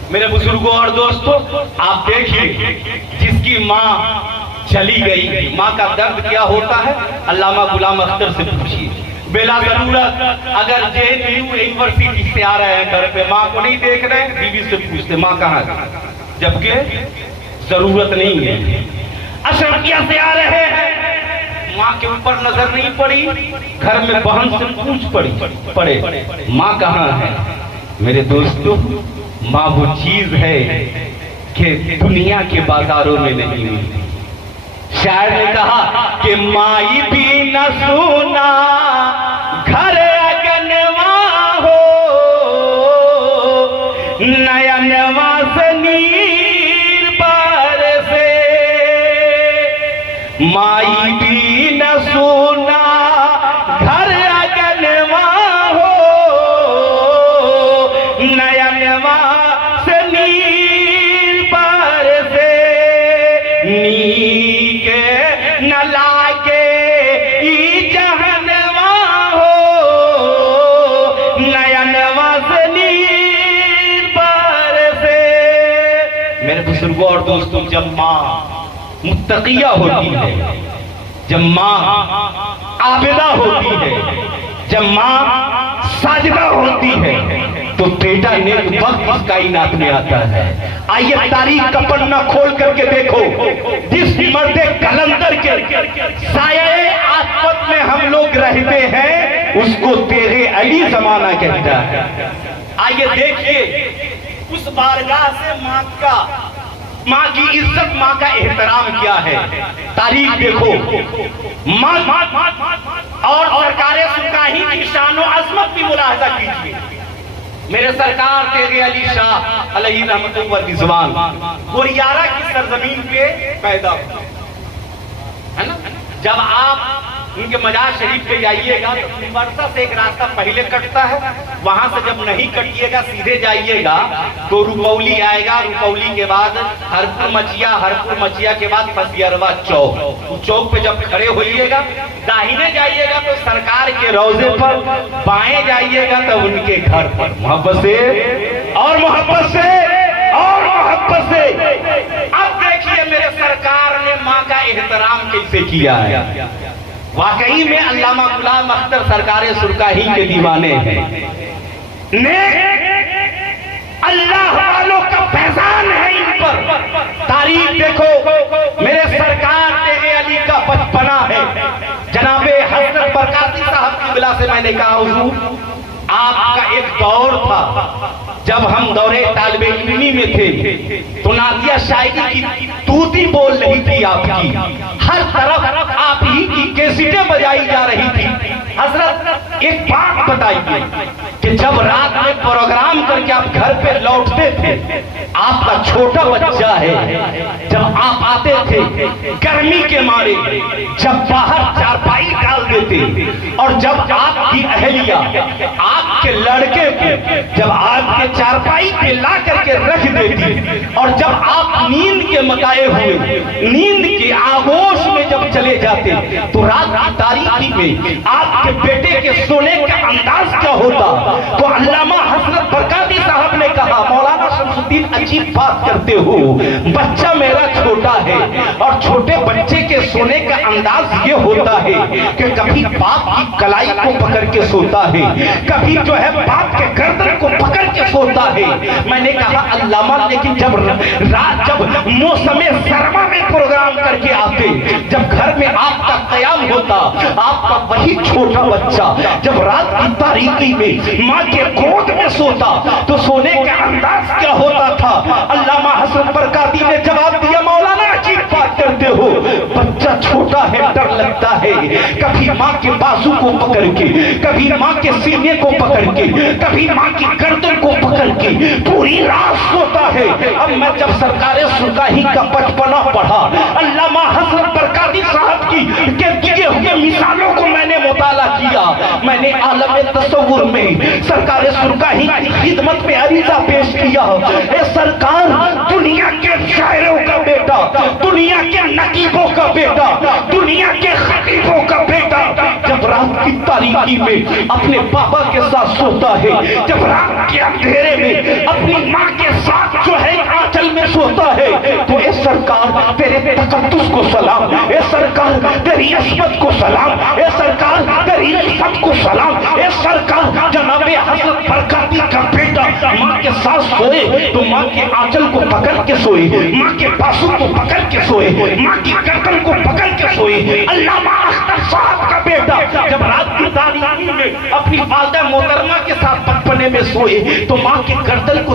मेरे बुजुर्गों और दोस्तों, आप देखिए जिसकी माँ चली गई, माँ का दर्द क्या होता है अल्लामा गुलाम अख्तर से पूछिए। बेला जरूरत अगर JNU यूनिवर्सिटी से आ रहे हैं घर पे, माँ को नहीं देख रहे हैं, बीवी से पूछते माँ कहाँ है, जबकि जरूरत नहीं है। अशरफिया से आ रहे हैं, माँ के ऊपर नजर नहीं पड़ी, घर में बहन से पूछ पड़े माँ कहाँ है। मेरे दोस्तों, माँ वो चीज है कि दुनिया के बाजारों में नहीं मिलती। शायर ने कहा कि माई भी न सोना घर अगनवा हो, नयनवा से नीर बरसे, माई भी न सोना घर अगनवा हो, नयनवा से नीर बरसे, नीके न लागे ई जहनवा हो, नयनवा से नीर बरसे। मेरे बुजुर्गों और दोस्तों, जब माँ मुत्तकिया होती है, जब माँ आबिदा होती है, जब माँ साजिदा होती है, तो बेटा नेक वक्त इस कायनात में आता है। आइए तारीख का पन्ना खोल करके देखो, जिस मर्द कलंदर के साये आसपत में हम लोग रहते हैं, उसको तेरे अली जमाना कहता है। आइए देखिए उस बारगाह से माँ की इज्जत, माँ का एहतराम क्या है। तारीख देखो, माँ और सरकारें सुरकाही की शान और अजमत की मुलाहजा कीजिए। मेरे सरकार तेरे अली शाह अलैहि रहमतुल्लाह व रिज़वान गोरियारा की सरजमीन पे पैदा हुए, है ना। जब आप उनके मजार शरीफ पे जाइएगा तो वर्षा से एक रास्ता पहले कटता है, वहां से जब नहीं कटिएगा सीधे जाइएगा तो रुपौली आएगा, रुपौली के बाद हरपुर मचिया, हरपुर मचिया के बाद फसियरवा चौक। चौक पे जब खड़े होइएगा, दाहिने जाइएगा तो सरकार के रोजे पर, बाएं जाइएगा तो उनके घर पर। मोहब्बत से और मोहब्बत से और मोहब्बत से। अब देखिए मेरे सरकार ने माँ का एहतराम कैसे किया है। वाकई में अल्लामा गुलाम अख्तर सरकारे सुरकाही के दीवाने हैं, अल्लाह वालों का फैजान है इन पर। तारीख देखो, मेरे सरकार तेरे अली का बचपना है। जनाबे हजरत बरकाती साहब की बिला से मैंने कहा हुजूर, आपका एक दौर था जब हम दौरे तालिबे इल्मी में थे, तो नातिया शायरी की तूती बोल रही थी आपकी, हर तरफ आप ही की कैसेटें बजाई जा रही थी। हजरत एक बात बताइए कि जब रात में प्रोग्राम करके आप घर पे लौटते थे, आपका छोटा बच्चा है, जब आप आते थे गर्मी के मारे, जब बाहर चारपाई डाल देते और जब आपकी अहलिया आपके लड़के को जब आपके चारपाई पे ला करके रख देती और जब आप नींद के मताए हुए नींद के आगोश में जब चले जाते तो रात की तारीकी में आपके बेटे के सोने का अंदाज क्या होता। तो अल्लामा हजरत बरकाती साहब ने कहा, मौलाना शमसुद्दीन अजीब बात करते हो, बच्चा मेरा छोटा है और छोटे बच्चे के सोने का अंदाज ये होता है कि कभी बाप की कलाई को पकड़ के सोता है, कभी जो है बाप के गर्दन को पकड़ के सोता है। मैंने कहा अल्लामा, लेकिन जब रात जब मौसम सरमा में प्रोग्राम करके आते, जब घर में आपका कयाम होता, आपका वही छोटा बच्चा जब रात की तारीकी में माँ के गोद में सोता तो सोने का अंदाज क्या होता था। अल्लामा हसन बरकाती ने जवाब दिया, मौलाना अजीब बात करते हो, बच्चा छोटा है, डर लगता है, कभी माँ के बाजू को पकड़ के, कभी माँ के सीने को पकड़ के, कभी माँ की गर्दन को पकड़ के पूरी रात सोता है। अब मैं जब सरकारे सुरगाही का बचपना पढ़ा, अल्लामा हसन बरकाती साहब की दिए हुए मिसालों को मैंने मुताला किया, मैंने आलम तसव्वुर में सरकारे सुरगाही की खिदमत में अरीजा पेश किया। ए सरकार, दुनिया के शायरों का बेटा, दुनिया के नकीबों का बेटा, दुनिया के खतीबों का बेटा जब रात की तारीकी में अपने पापा के साथ सोता है, जब रात के अंधेरे में अपनी माँ के साथ जो है आंचल में सोता है, तो ए सरकार तेरे तकद्दुस को सलाम, ए सरकार तेरी अस्मत को सलाम, ए सरकार तेरी इज्जत को सलाम, ए सरकार जनाबे हजरत बरकाती का बेटा माँ के साथ सोए तो माँ के आंचल को पकड़ के सोए, माँ के बाजू को पकड़ के सोए, माँ की गर्दन को पकड़ के सोए। अल्लामा अख्तर साहब का बेटा जब रात की तारीकी में अपनी वालिदा मोहतरमा के साथ बचपने में सोए तो माँ के गर्दन को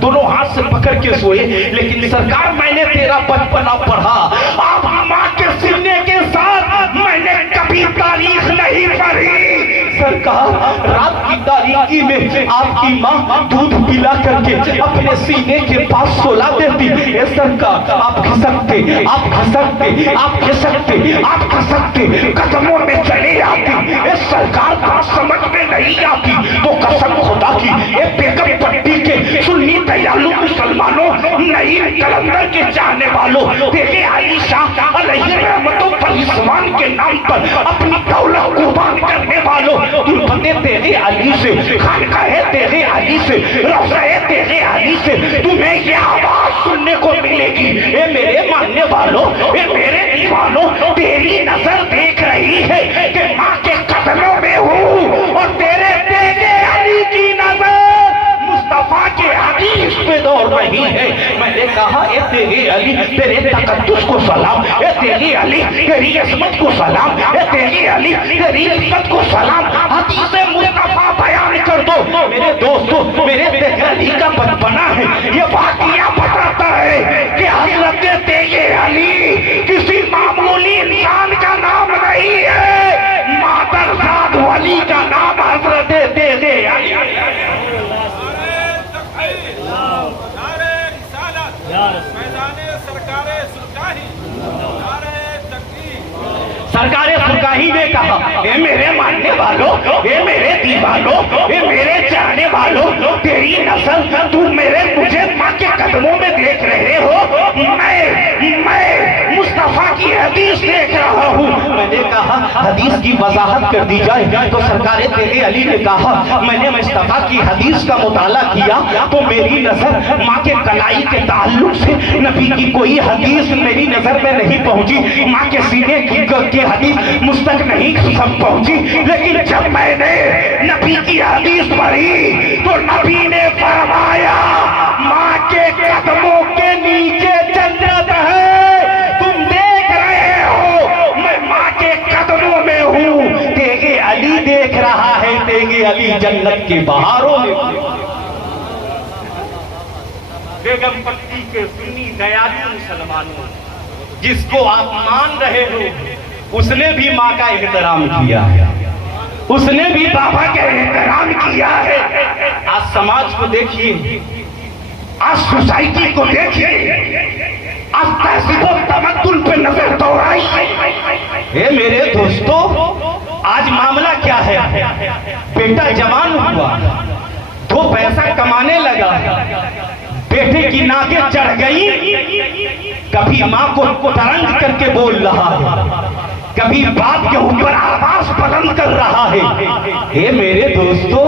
दोनों हाथ से पकड़ के सोए। लेकिन सरकार, मैंने तेरा बचपना पढ़ा, अब माँ के सीने के साथ मैंने कभी तारीख नहीं पढ़ी। सरकार, रात की तारीकी में आपकी माँ दूध पिला करके अपने सीने के पास सोला देती। ए सरकार, आप खिसकते, आप खिसकते, आप खिसकते, आप खिसकते कदमों में चले आती। ए सरकार, बात समझ में नहीं आती तो कसम खुदा की, ए बेगम पट्टी के सुन्नी दयालु मुसलमानों, नई कलंदर के चाहने वालों, तेरे आयशा अलैहि रहमतों पर इस्मान के नाम पर अपनी दौलत कुर्बान करने वालों, तुलफते तेरे अली से, खानकाहे तेरे अली से, रौज़ाए तेरे अली से तुम्हें ये आवाज सुनने को मिलेगी। ए मेरे मानने वालों, ए मेरे दीवानों, तेरी नजर देख रही है कि माँ के कदमों में हूँ और तेरे तेरे अली की नजर मुस्तफा के हदीस पे दौड़ रही है। मैंने कहा, ए तेरे अली तेरे तकद्दुस को सलाम, ए तेरे अली तेरी इस्मत को सलाम, ए तेरे अली तेरी इज्जत को सलाम। हदीस मुस्तफा बयान कर दो। मेरे दोस्तों, मेरे तेरे अली का बचपना है, ये वाकया बताता है कि हजरत तेरे अली किसी मामूली इंसान का नाम नहीं है, मादरजाद वली का नाम हजरत तेरे अली। सरकारे सुरगाही ने कहा, ए मेरे मानने वालों, ए मेरे दीवानों, ए मेरे चाहने वालों, तेरी नस्ल तुम मुझे माँ के कदमों में देख रहे हो, मैं मुस्तफा की हदीस देख रहा हूँ। मैंने कहा, हदीस की वजाहत कर दी जाए। तो सरकारे तेरे अली ने कहा, मैंने मुस्तफा की हदीस का मुताला किया तो मेरी नजर माँ के कलाई के ताल्लुक से नबी की कोई हदीस मेरी नजर में नहीं पहुंची, माँ के सीने की हदीस मुझ तक नहीं पहुंची। लेकिन जब मैंने नबी की हदीस पढ़ी तो नबी ने फरमाया, माँ के कदमों के नीचे जन्नत है, तुम देख रहे हो मैं माँ के कदमों में हूँ। तेगे अली देख रहा है, तेगे अली जन्नत के बहारों में। बेगम पट्टी के सुन्नी दयालु मुसलमानों, जिसको आप मान रहे हो उसने भी माँ का एहतराम किया है, उसने भी बाबा का एहतराम किया है। आज समाज को देखिए, आज सोसाइटी को देखिए, आज तहजीब और तमद्दुन पे नजर दौड़ाइए। हे मेरे दोस्तों, आज मामला क्या है? बेटा जवान हुआ, 2 पैसा कमाने लगा, बेटे की नाकें चढ़ गई, कभी माँ को तरंग करके बोल रहा है, कभी बाप के ऊपर आवाज बुलंद कर रहा है। हे मेरे दोस्तों,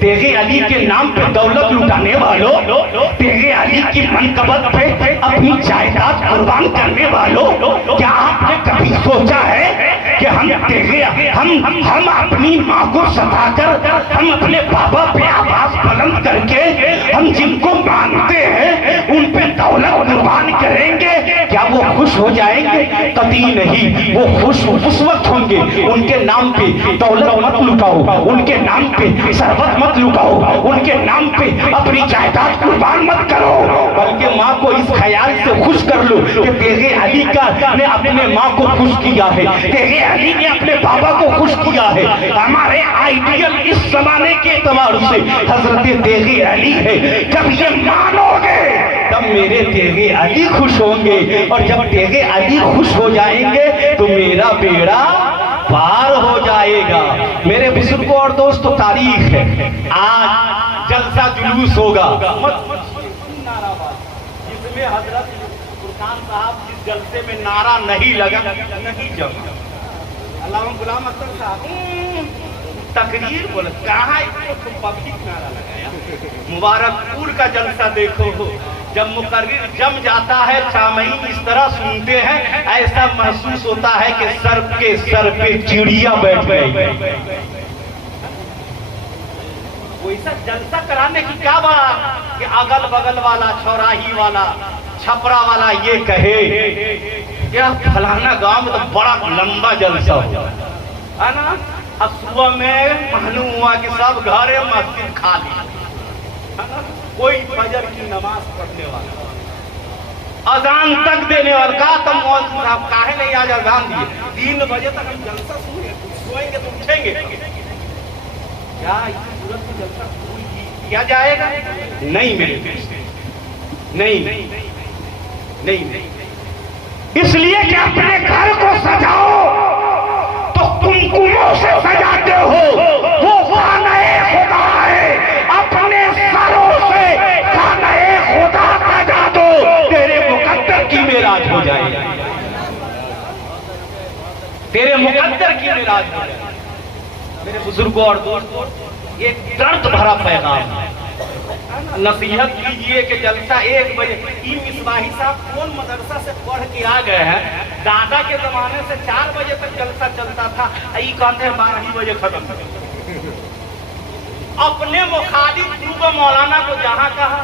तेगे अली के नाम पे दौलत लुटाने वालों, तेगे अली की मनकबत पे अपनी जायदाद कुर्बान करने वालों, क्या आपने कभी सोचा है कि हम अपनी माँ को सताकर, हम अपने बाबा पे आवाज बुलंद करके, हम जिनको मानते हैं उन पे दौलत कुर्बान करेंगे? क्या वो खुश हो जाएंगे? कतई नहीं। वो खुश उस वक्त होंगे, उनके नाम पे दौलत मत लुटाओ, उनके नाम पे शरबत मत लुटाओ, उनके नाम पे अपनी जायदाद कुर्बान मत करो, बल्कि माँ को इस ख्याल से खुश कर लो कि तेगे अली ने अपने माँ को खुश किया है, तेगे अली ने अपने बाबा को खुश किया है। हमारे आइडियल इस जमाने के एतबार से हजरत तेगे अली है। जब ये मानोगे तब मेरे तेगे अली खुश होंगे, और जब तेगे अली खुश हो जाएंगे तो मेरा बेड़ा पार हो जाएगा। मेरे बुजुर्गों और दोस्तों, तारीख है, आज जलसा जुलूस होगा, जिसमें हजरत फुरकान साहब जिस जलसे में नारा नहीं लगा, नहीं जमा, अल्लाह गुलाम अख्तर साहब तकरीर बोले, कहाँ इसको पब्लिक नारा लगाया। मुबारकपुर का जलसा देखो, जब मुकर्रिर जम जाता है, सामईन इस तरह सुनते हैं, ऐसा महसूस होता है कि सर के सर पे चिड़िया बैठ गई। वैसा जलसा कराने की क्या बात कि अगल बगल वाला, चौराही वाला, छपरा वाला ये कहे क्या फलाना गांव में तो बड़ा लंबा जलसा हुआ है ना। अब सुबह में मालूम हुआ कि सब घरे मस्जिद खाली, कोई फजर की नमाज पढ़ने वाला, अजान तक देने वाला। कहा तुम मौलवी साहब काहे नहीं आज अजान दिए? 3 बजे तक हम जलसा सोएंगे तो उठेंगे क्या? इस सूरत में जलसा किया जाएगा? नहीं मेरे नहीं, इसलिए कि अपने घर को सजाओ तो कुमकुमों से सजाते हो, वो खाने खुदा है, अपने सरों से खाने खुदा सजा दो, तेरे मुकद्दर की मेराज हो जाएगी, तेरे मुकद्दर की मेराज हो जाएगी। मेरे बुजुर्गों और दोस्तों, एक दर्द भरा पैगाम है, नसीहत कीजिए कि जलसा 1 बजे। ई मिसबाही साहब कौन मदरसा से पढ़ के आ गए हैं, दादा के जमाने से 4 बजे तक जलसा चलता था, ई कहते हैं 12 ही बजे खत्म। अपने मुखालिफ ग्रुप मौलाना को जहां कहा,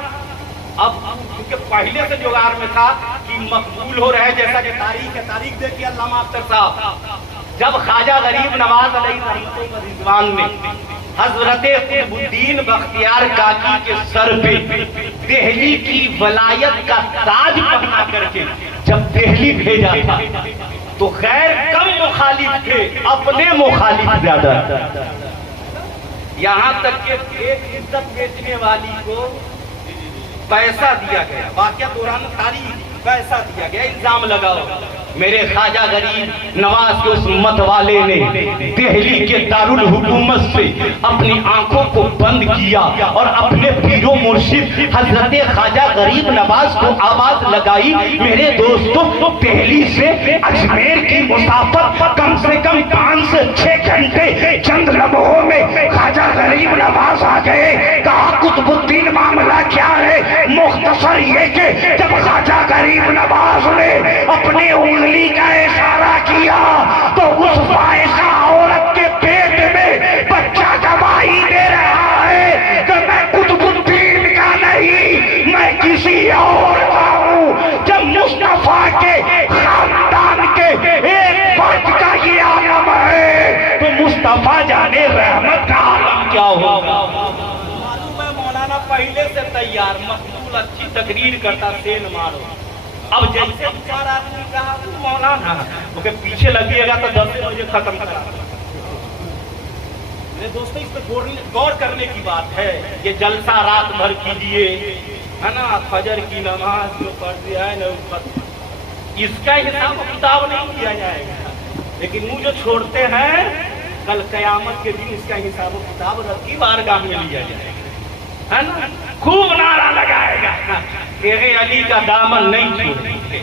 अब क्योंकि पहले से जुगाड़ में था कि मकबूल हो रहे, जैसा कि तारीख देखिए अल्लामा अख्तर साहब, जब ख्वाजा गरीब नवाज अलैहि ने हजरत कुतुबुद्दीन बख्तियार काकी के सर पे दिल्ली की वलायत का ताज पहना करके जब दिल्ली भेजा था, तो खैर कम मुखालिफ थे, अपने मुखालिफ ज्यादा। यहाँ तक कि एक इज्जत बेचने वाली को पैसा दिया गया, वाकया दौरान तारीख, पैसा दिया गया, इल्जाम लगाओ। मेरे ख्वाजा गरीब नवाज के उस मत वाले ने दिल्ली के दारुल हुकूमत से अपनी आंखों को बंद किया और अपने पीरो मुर्शिद हजरत ख्वाजा गरीब नवाज को आवाज लगाई। मेरे दोस्तों, दिल्ली से अजमेर की मुसाफत कम से कम 5 से 6 घंटे चंद लम्हों में ख्वाजा गरीब नवाज आ गए। कहा कुतुबुद्दीन मामला क्या है? मुख्तसर ये कि जब ख्वाजा गरीब नवाज ने अपने उंगली का इशारा किया तो उस फाहिशा औरत के पेट में बच्चा गवाही दे रहा है कि मैं कुतुबुद्दीन का नहीं, मैं किसी और का हूँ। जब मुस्तफा के खानदान के एक फर्द का ये आलम है तो मुस्तफा जाने रहमत का आलम क्या होगा? मालूम है, मौलाना पहले से तैयार, मकबूल अच्छी तकरीर करता, सेन मारो, अब जैसे 4 आदमी कहा मौलाना ओके पीछे लगिएगा तो 10 बजे खत्म करा। मेरे दोस्तों इस पर गौर करने की बात है। ये जलसा रात भर कीजिए, है ना, फजर की नमाज जो पढ़ दिया है ना, इसका हिसाब किताब नहीं किया जाएगा, लेकिन वो जो छोड़ते हैं कल कयामत के दिन इसका हिसाब किताब रखी बारगाह में लिया जाएगा, है ना। खूब नारा लगाएगा, तेरे अली का दामन नहीं छोड़ेंगे,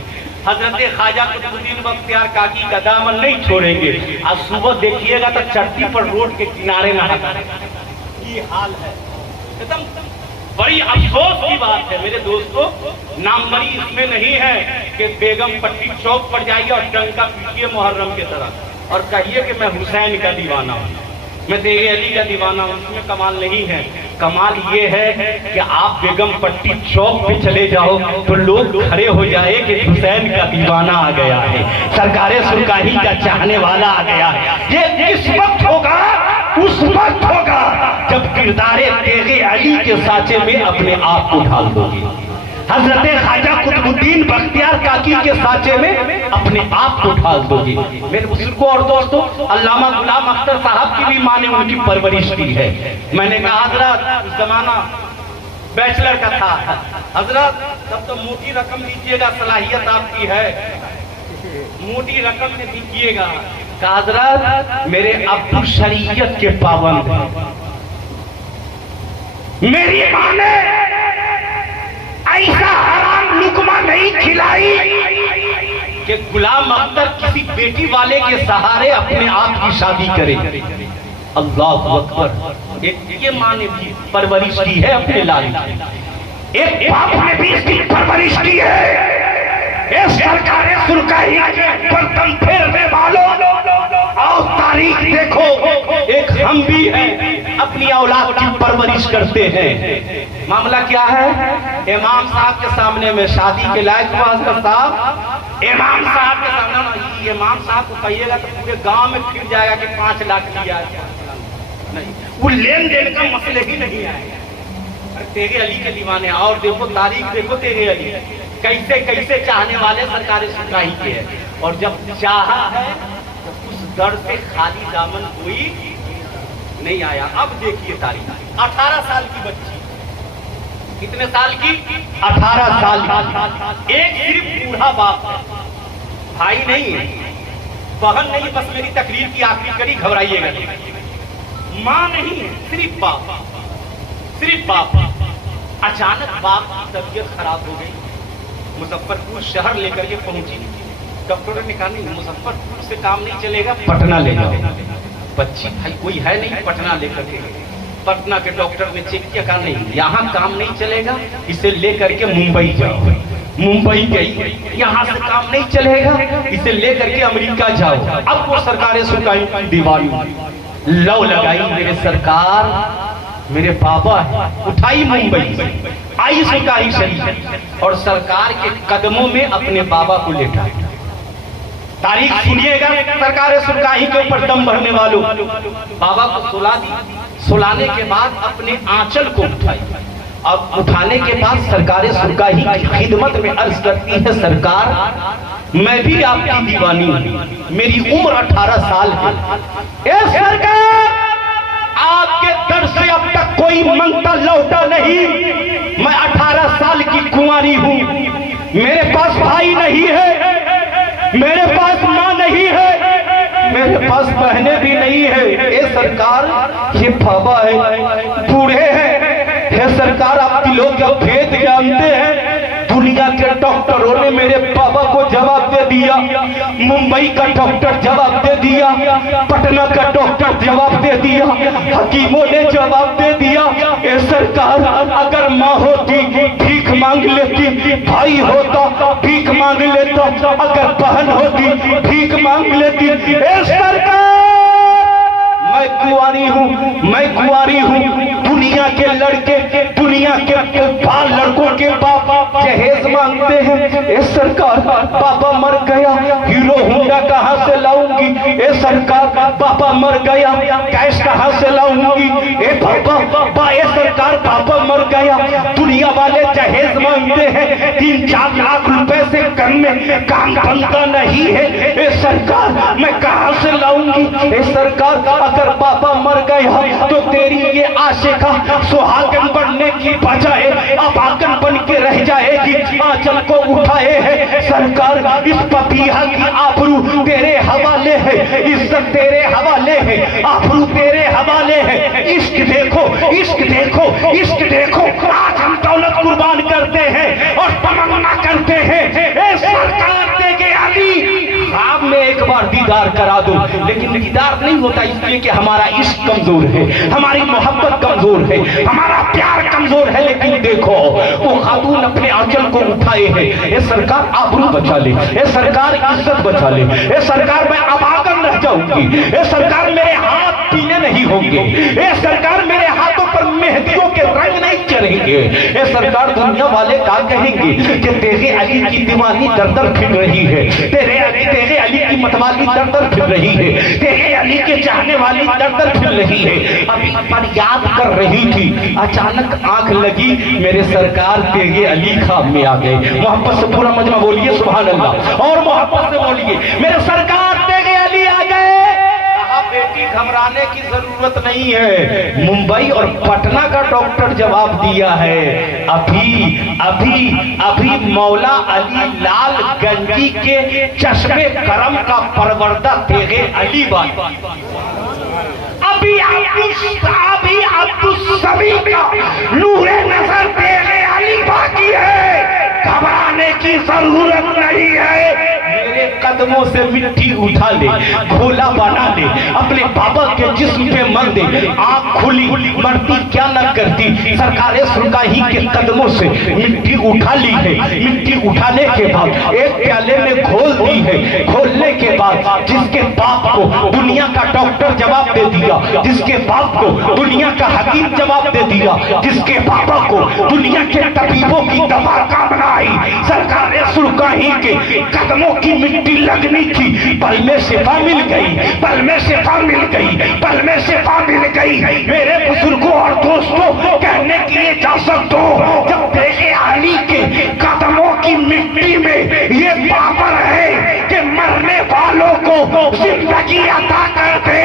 हजरत ख्वाजा कुतुबुद्दीन बख्तियार काकी का दामन नहीं छोड़ेंगे। आज सुबह देखिएगा तो चट्टी पर रोड के किनारे नहाता ये हाल है। एकदम बड़ी अफसोस की बात है मेरे दोस्तों। नामवरी इसमें नहीं है कि बेगम पट्टी चौक पर जाइए और डंका पीटिए मुहर्रम की तरह और कहिए कि मैं हुसैन का दीवाना हूँ, मैं तेरे अली का दीवाना हूँ। उसमें कमाल नहीं है। कमाल ये है कि आप बेगम पट्टी चौक पे चले जाओ तो लोग खड़े हो जाए कि हुसैन का दीवाना आ गया है, सरकारे सुरकाही का चाहने वाला आ गया है। ये किस वक्त होगा? उस वक्त होगा जब किरदारे तेरे अली के साचे में अपने आप को ढाल दोगे। हजरत ख्वाजा कुतुबुद्दीन बख्तियार काकी के साचे में अपने आप को ढाल दोगे। मेरे बुजुर्गों और दोस्तों, अल्लामा गुलाम अख्तर साहब की भी माँ ने उनकी परवरिश की है। मैंने कहा हजरत उस जमाना बैचलर का था, हजरत तब तो मोटी रकम दीजिएगा, सलाहियत आपकी है, मोटी रकम में दीजिएगा। कहा हजरत मेरे अब्बू शरीयत के पाबंद हैं, मेरी माँ ने ऐसा हराम लुकमा नहीं खिलाई कि गुलाम अख्तर किसी बेटी वाले के सहारे अपने आप की शादी करे। अल्लाह अकबर। ये माँ ने भी परवरिश की है अपने लाल की, एक बाप ने भी इसकी परवरिश की है। ये सरकारें सुरकाही बर्तन फेरने वालों और तारीख देखो, एक हम भी हैं अपनी औलाद की परवरिश करते हैं। मामला क्या है? इमाम साहब के सामने में शादी के लायक हुआ साहब, इमाम साहब के सामने, इमाम साहब को कहिएगा तो पूरे गांव में फिर जाएगा कि 5 लाख दिया नहीं, वो लेन देन का मसले ही नहीं आएगा। तेरे अली के दीवाने, और देखो तारीख देखो तेरे अली कैसे कैसे चाहने वाले सरकारें सुरकाही के हैं। और जब चाहा है तो उस दर से खाली दामन कोई नहीं आया। अब देखिए तारीख, 18 साल की बच्ची, कितने साल की? 18 साल की। एक सिर्फ बूढ़ा बाप है, भाई नहीं है, बहन नहीं, बस मेरी तकरीर की आखिरी कड़ी, घबराइएगा नहीं। माँ नहीं है, सिर्फ बाप, सिर्फ बाप। अचानक बाप की तबीयत खराब हो गई, मुजफ्फरपुर शहर लेकर के पहुंची। डॉक्टर ने कहा नहीं मुजफ्फरपुर से काम नहीं चलेगा, पटना ले जाओ। बच्ची भाई कोई है नहीं, पटना लेकर के। पटना के डॉक्टर ने चेक किया, कहा नहीं यहाँ काम नहीं चलेगा, इसे लेकर के मुंबई जाओ। मुंबई गई, यहाँ से काम नहीं चलेगा, इसे लेकर के अमेरिका जाओ। अब वो सरकारें सुरकाही दीवानी लव लगाई, मेरे सरकार मेरे बाबा है, उठाई मुंबई, आई सुरकाही शरीफ और सरकार के कदमों में अपने बाबा को लेटा। तारीख सुनिएगा सरकारें सुरकाही के ऊपर दम भरने वालों। बाबा को सुला दी, सुलाने के बाद अपने आंचल को उठाई। अब उठाने के बाद सरकारें सुरकाही की खिदमत में अर्ज करती है, सरकार मैं भी आपकी दीवानी हूँ, मेरी उम्र 18 साल है। सरकार आपके दर से अब तक कोई मंगता लौटा नहीं, मैं 18 साल की कुंवारी हूँ, मेरे पास भाई नहीं है, मेरे पास माँ नहीं है, मेरे पास बहनें भी नहीं है। ये सरकार ये बाबा है, बूढ़े हैं, हे सरकार आपकी लोग जब भेद जानते हैं। दुनिया के डॉक्टरों ने मेरे बाबा को जवाब दे दिया, मुंबई का डॉक्टर जवाब दे दिया, पटना का डॉक्टर जवाब दे दिया, हकीमों ने जवाब दे दिया। ए सरकार अगर माँ होती भीख मांग लेती, भाई होता भीख मांग लेता, अगर बहन होती भीख मांग लेती। ए सरकार मैं कुंवारी हूँ, मैं कुंवारी हूँ। दुनिया के लड़के, दुनिया के बाल लड़कों के पापा जहेज मांगते हैं। ए सरकार पापा मर गया, हीरो होंडा कहाँ से लाऊंगी? ए सरकार पापा मर गया, कैश कहाँ से लाऊंगी? ए पापा ए सरकार पापा मर गया, दुनिया वाले जहेज मांगते हैं, 3-4 लाख रुपए से कम में काम बनता नहीं है। ए सरकार मैं कहां से लाऊंगी? ए सरकार अगर पापा मर गए तो तेरी ये आशिका सुहागन बनने की बजाय अभागन बन के रह जाएगी। आंचल को उठाए है सरकार, इस पपीहा की आबरू तेरे हवाले है, इज्जत तेरे हवाले है, आबरू तेरे हवाले है। इश्क देखो, इश्क देखो, इश्क देखो, आज हम दौलत कुर्बान करते हैं और तमन्ना करते हैं ए सरकार देगे अली आप में एक बार दीदार करा दो, लेकिन दीदार नहीं होता इसलिए कि हमारा इश्क कमजोर है, हमारी मोहब्बत कमजोर है, हमारा प्यार कमजोर है। लेकिन देखो वो खातून अपने आंचल को उठाए है, ये सरकार आबरू बचा ले, ये सरकार इज्जत बचा ले, ये सरकार मैं अभागन रह जाऊंगी, ये सरकार मेरे हाथ पीले नहीं होंगे, ये सरकार मेरे हाथों पर मेहंदियों के रंग नहीं चढ़ेंगे। ये सरकार दुनिया वाले क्या कहेंगे कि तेरे अली की दीवानी दर दर फिर रही है, तेरे अली की मतवाली दर दर फिर रही है, तेरे अली के चाहने वाली दर दर फिर रही है। अभी पर याद कर रही थी, अचानक आंख लगी, मेरे सरकार तेरे अली खाब में आ गए। मोहब्बत से पूरा मजमा बोलिए सुभान अल्लाह, और मोहब्बत से बोलिए मेरे सरकार तेरे अली आ गए। बेटी घबराने की जरूरत नहीं है, मुंबई और पटना का डॉक्टर जवाब दिया है। अभी अभी अभी मौला अली लाल गंजी के चश्मे करम का परवरदा तेगे अली बात, अभी अब्दुल सभी का नूरे नजर तेगे अली बाकी है, घबराने की जरूरत नहीं है। मेरे कदमों से मिट्टी उठा ले, घोला बना ले, अपने बाबा के जिस्म पे मर दे, आंख खुली मरती क्या न करती। सरकार सुरकाही के कदमों से मिट्टी उठा ली है, मिट्टी उठाने के बाद एक प्याले में घोल दी है, घोलने के बाद जिसके बाप को दुनिया का डॉक्टर जवाब दे दिया, जिसके बाप को दुनिया का हकीम जवाब दे दिया, जिसके पापा को दुनिया के तबीबों की दवा काम आई, सरकार सुरकाही के कदमों की मिट्टी लगनी थी, पल में शिफा मिल गई, पल में शिफा मिल गई, पल में शिफा मिल गई। मेरे बुजुर्गों और दोस्तों कहने के लिए जा सकते हो, जब देखे अली के कदमों की मिट्टी में ये पावर है कि मरने वालों को जिंदगी अता करते,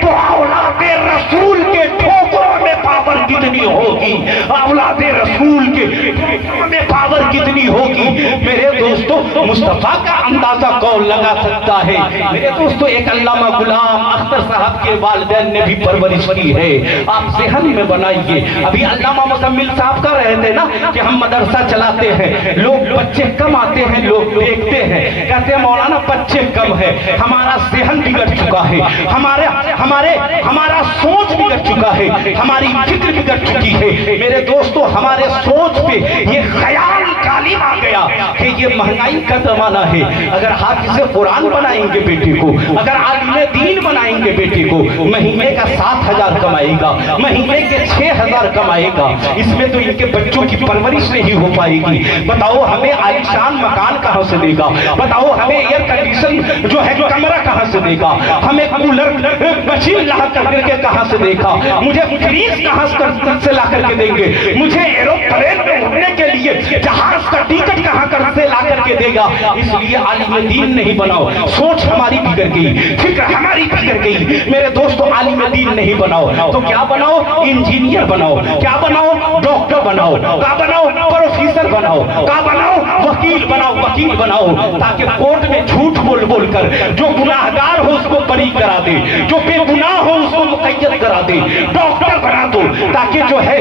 तो औलादे रसूल के ठोकरों में पावर कितनी होगी, औलादे रसूल के ठोकरों में पावर कितनी होगी। मेरे दोस्तों मुस्तफा का अंदाजा कौन लगा सकता है? मेरे दोस्तों एक अल्लामा गुलाम अख्तर साहब के वालिदैन ने भी परवरिश की है, आप सेहन में बनाइए। अभी अल्लामा मुजम्मिल साहब कह रहे थे ना कि हम मदरसा चलाते हैं, लोग बच्चे कम आते हैं, लोग देखते हैं, कहते हैं मौलाना बच्चे कम है, हमारा सेहन बिगड़ चुका है, हमारा सोच बिगड़ चुका है, हमारी फिक्र बिगड़ चुकी है। मेरे दोस्तों हमारे सोच पे ये ख्याल गालिब आ गया कि ये महंगाई का जमाना है, अगर हाफिज़ कुरान बनाएंगे बेटे को, अगर आलिम दीन बनाएंगे बेटे को, महीने का 7,000 कमाएगा, महीने के 6,000 कमाएगा, इसमें तो इनके बच्चों की परवरिश नहीं हो पाएगी। बताओ हमें आलीशान मकान कहां से देगा, बताओ हमें एयर कंडीशन जो है कमरा कहां से देगा, हमें कूलर मशीन ला करके कहां से देगा, मुझे फ्रीज कहां से ला करके देंगे, मुझे एरोप्लेन में उड़ने के लिए जहाज का टिकट कहां से ला करके देगा। इसलिए आलिम दीन नहीं बनाओ, सोच हमारी बिगड़ गई, फिक्र हमारी बिगड़ गई। मेरे दोस्तों आलिम दीन नहीं बनाओ तो क्या बनाओ? इंजीनियर बनाओ, क्या बनाओ? डॉक्टर बनाओ, क्या बनाओ? प्रोफेसर बनाओ, क्या बनाओ? वकील बनाओ, वकील बनाओ, ताकि कोर्ट में झूठ बोल बोल कर जो गुनाहगार हो उसको बरी करा दे, जो बेगुनाह हो उसको मुक़य्यद करा दे। डॉक्टर बना दो ताकि जो है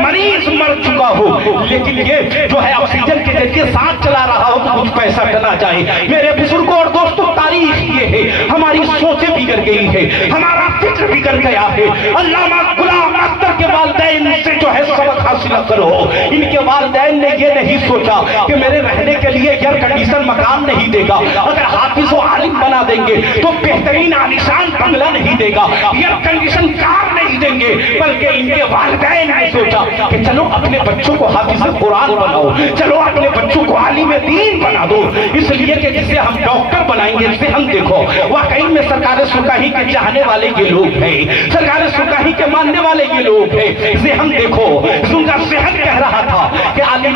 मरीज मर चुका हो लेकिन ये जो है ऑक्सीजन के जरिए सांस चला रहा हो तो कुछ पैसा चला जाए। मेरे बुजुर्गों और दोस्तों तारीख ये है, हमारी सोचें बिगड़ गई है, हमारा फिक्र बिगड़ गया है। अल्लामा गुलाम अख्तर के वालिदैन से जो है सबक हासिल करो। इनके वालिदैन ने ये नहीं सोचा कि मेरे रहने के लिए एयर कंडीशन मकान नहीं देगा, अगर हाफिज व आलिम बना देंगे तो बेहतरीन आलीशान बंगला नहीं देगा, एयर कंडीशन कार नहीं देंगे, बल्कि इनके वालिदैन ने सोचा कि चलो अपने बच्चों को हाफिज कुरान बनाओ, चलो अपने बच्चों को आलिम दीन बना दो। इसलिए कि जिसे हम डॉक्टर बनाएंगे, जिसे हम देखो वाकई में सरकार सुरकाही के चाहने वाले ये लोग हैं, सरकार सुरकाही के मानने वाले ये लोग हैं। इसे हम देखो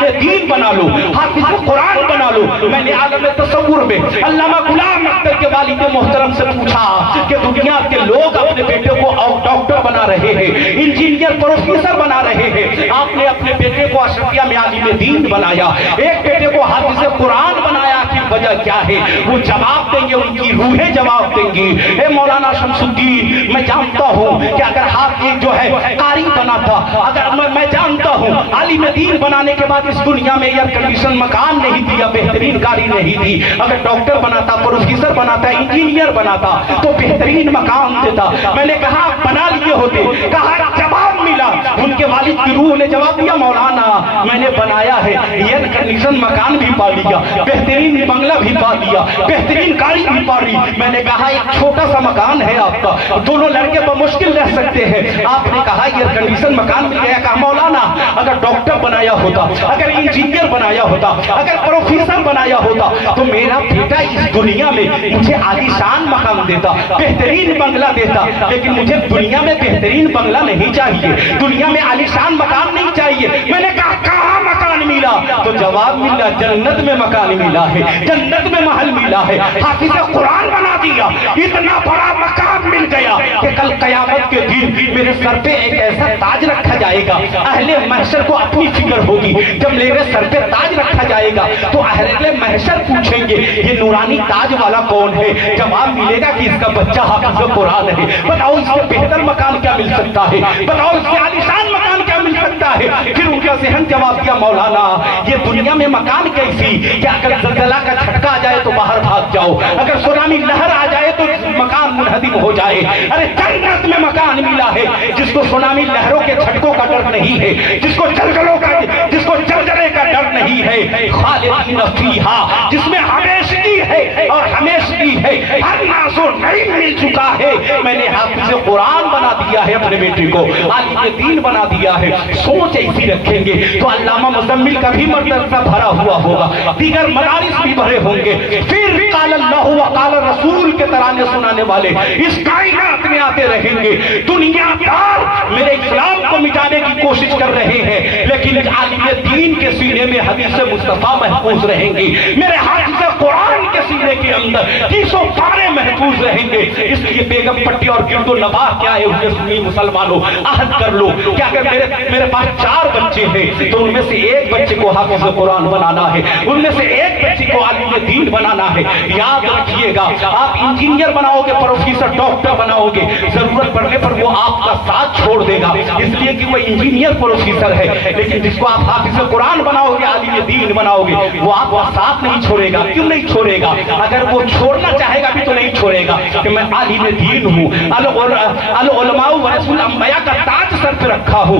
आलिम दीन बना लो, हाफिज कुरान बना लो। मैंने आलम तसव्वुर में अल्लामा गुलाम अख्तर के वालिद मोहतरम से पूछा कि दुनिया के लोग अपने बेटे को डॉक्टर बना रहे हैं, इंजीनियर प्रोफेसर बना रहे हैं, आपने अपने बेटे को अशरफिया में आलिम दीन बनाया, एक बेटे को हाफिज कुरान बनाया, कि वजह क्या है? वो जवाब देंगे, उनकी रूहें जवाब देंगी। ए मौलाना शमसुद्दीन, मैं जानता हूँ कि अगर हाफिज जो है कारी बना था, अगर मैं जानता हूँ आलिम दीन बनाने के बाद इस दुनिया में एयर कंडीशन मकान नहीं दिया, बेहतरीन गाड़ी नहीं दी, अगर डॉक्टर बनाता, प्रोफेसर बनाता, इंजीनियर बनाता तो बेहतरीन मकान देता। मैंने कहा बना लिए होते, कहा जवाब मिला, उनके वालिद की रूह ने जवाब दिया, मौलाना मैंने बनाया है, एयर कंडीशन मकान भी पा लिया, बेहतरीन बंगला भी पा लिया, बेहतरीन गाड़ी भी पा ली। मैंने कहा एक छोटा सा मकान है आपका, दोनों लड़के बमुश्किल रह सकते हैं, आपने कहा एयर कंडीशन मकान मिल गया। कहा मौलाना अगर डॉक्टर बनाया होता, अगर इंजीनियर बनाया होता, अगर प्रोफेसर बनाया होता तो मेरा बेटा इस दुनिया में मुझे आलीशान मकान देता, बेहतरीन बंगला देता, लेकिन मुझे दुनिया में बेहतरीन बंगला नहीं चाहिए, दुनिया में आलीशान मकान नहीं चाहिए। मैंने कहा कहाँ मकान मिला? तो जवाब मिला, जन्नत में मकान मिला है, जन्नत में महल मिला है, हाफिज कुरान बना दिया, इतना बड़ा मकान मिल गया कि कल कयामत के दिन मेरे सर पे एक ऐसा ताज रखा जाएगा, अहले महशर को अपनी फिक्र होगी, जब मेरे सर पे ताज रखा जाएगा तो अहले महशर पूछेंगे ये नूरानी ताज वाला कौन है? जवाब मिलेगा कि इसका बच्चा हाफिज कुरान है। बताओ इससे बेहतर मकान क्या मिल सकता है? बताओ इससे आलीशान मकान क्या मिल सकता है? फिर उनका ज़हन जवाब दिया, मौलाना ये दुनिया में मकान कैसी, क्या अगर ज़लज़ला का झटका आ जाए तो बाहर भाग जाओ, अगर सुनामी लहर आ जाए तो मकान मुनहदिम हो जाए। अरे जन्नत में मकान मिला है जिसको सुनामी लहरों के झटकों का डर नहीं है, जिसको जलजले का डर नहीं है, खालिदीन फीहा, जिसमें हमेशगी है और हमेशगी है, हर नाज़ो नईम मिल चुका है। मैंने हाफिज कुरान बना दिया है अपने बेटे को, आलिम दीन बना दिया है। सोच ऐसी रखेंगे तो अल्लामा मुज़म्मिल का भी मर्तबा भरा हुआ होगा, दीगर मदारिस भी भरे होंगे। फिर क़ाल अल्लाह व क़ाल रसूल के तराने सुनाने वाले इस कायनात में आते रहेंगे। दुनियादार मेरे इस्लाम को मिटाने की कोशिश कर रहे हैं, लेकिन आलिम दीन के सीने में हदीस मुस्तफा महफूज रहेंगी, मेरे हाफिज कुरान के सीने के अंदर 300 पारे महफूज रहेंगे। इसलिए बेगम पट्टी और गिरदो नवाह के आए हुए सुन्नी मुसलमानों, अहद कर लो कि अगर मेरे पास 4 बच्चे हैं तो उनमें से एक बच्चे को हाफिज कुरान बनाना है, उनमें से एक बच्चे को आलिम दीन बनाना है। याद रखिएगा, आप इंजीनियर बनाओगे, प्रोफेसर, डॉक्टर बनाओगे, जरूरत पड़ने पर वो आपका साथ छोड़ देगा, इसलिए कि वो इंजीनियर प्रोफेसर है। लेकिन जिसको आप हाफिज कुरान बनाओगे, आलिम दीन बनाओगे, वो आपका साथ नहीं छोड़ेगा। क्यों नहीं छोड़ेगा? अगर वो छोड़ना चाहेगा भी तो नहीं छोड़ेगा कि मैं आलिम दीन हूँ, अल उलमा वरसूल अंबिया का ताज सर पे रखा हूँ,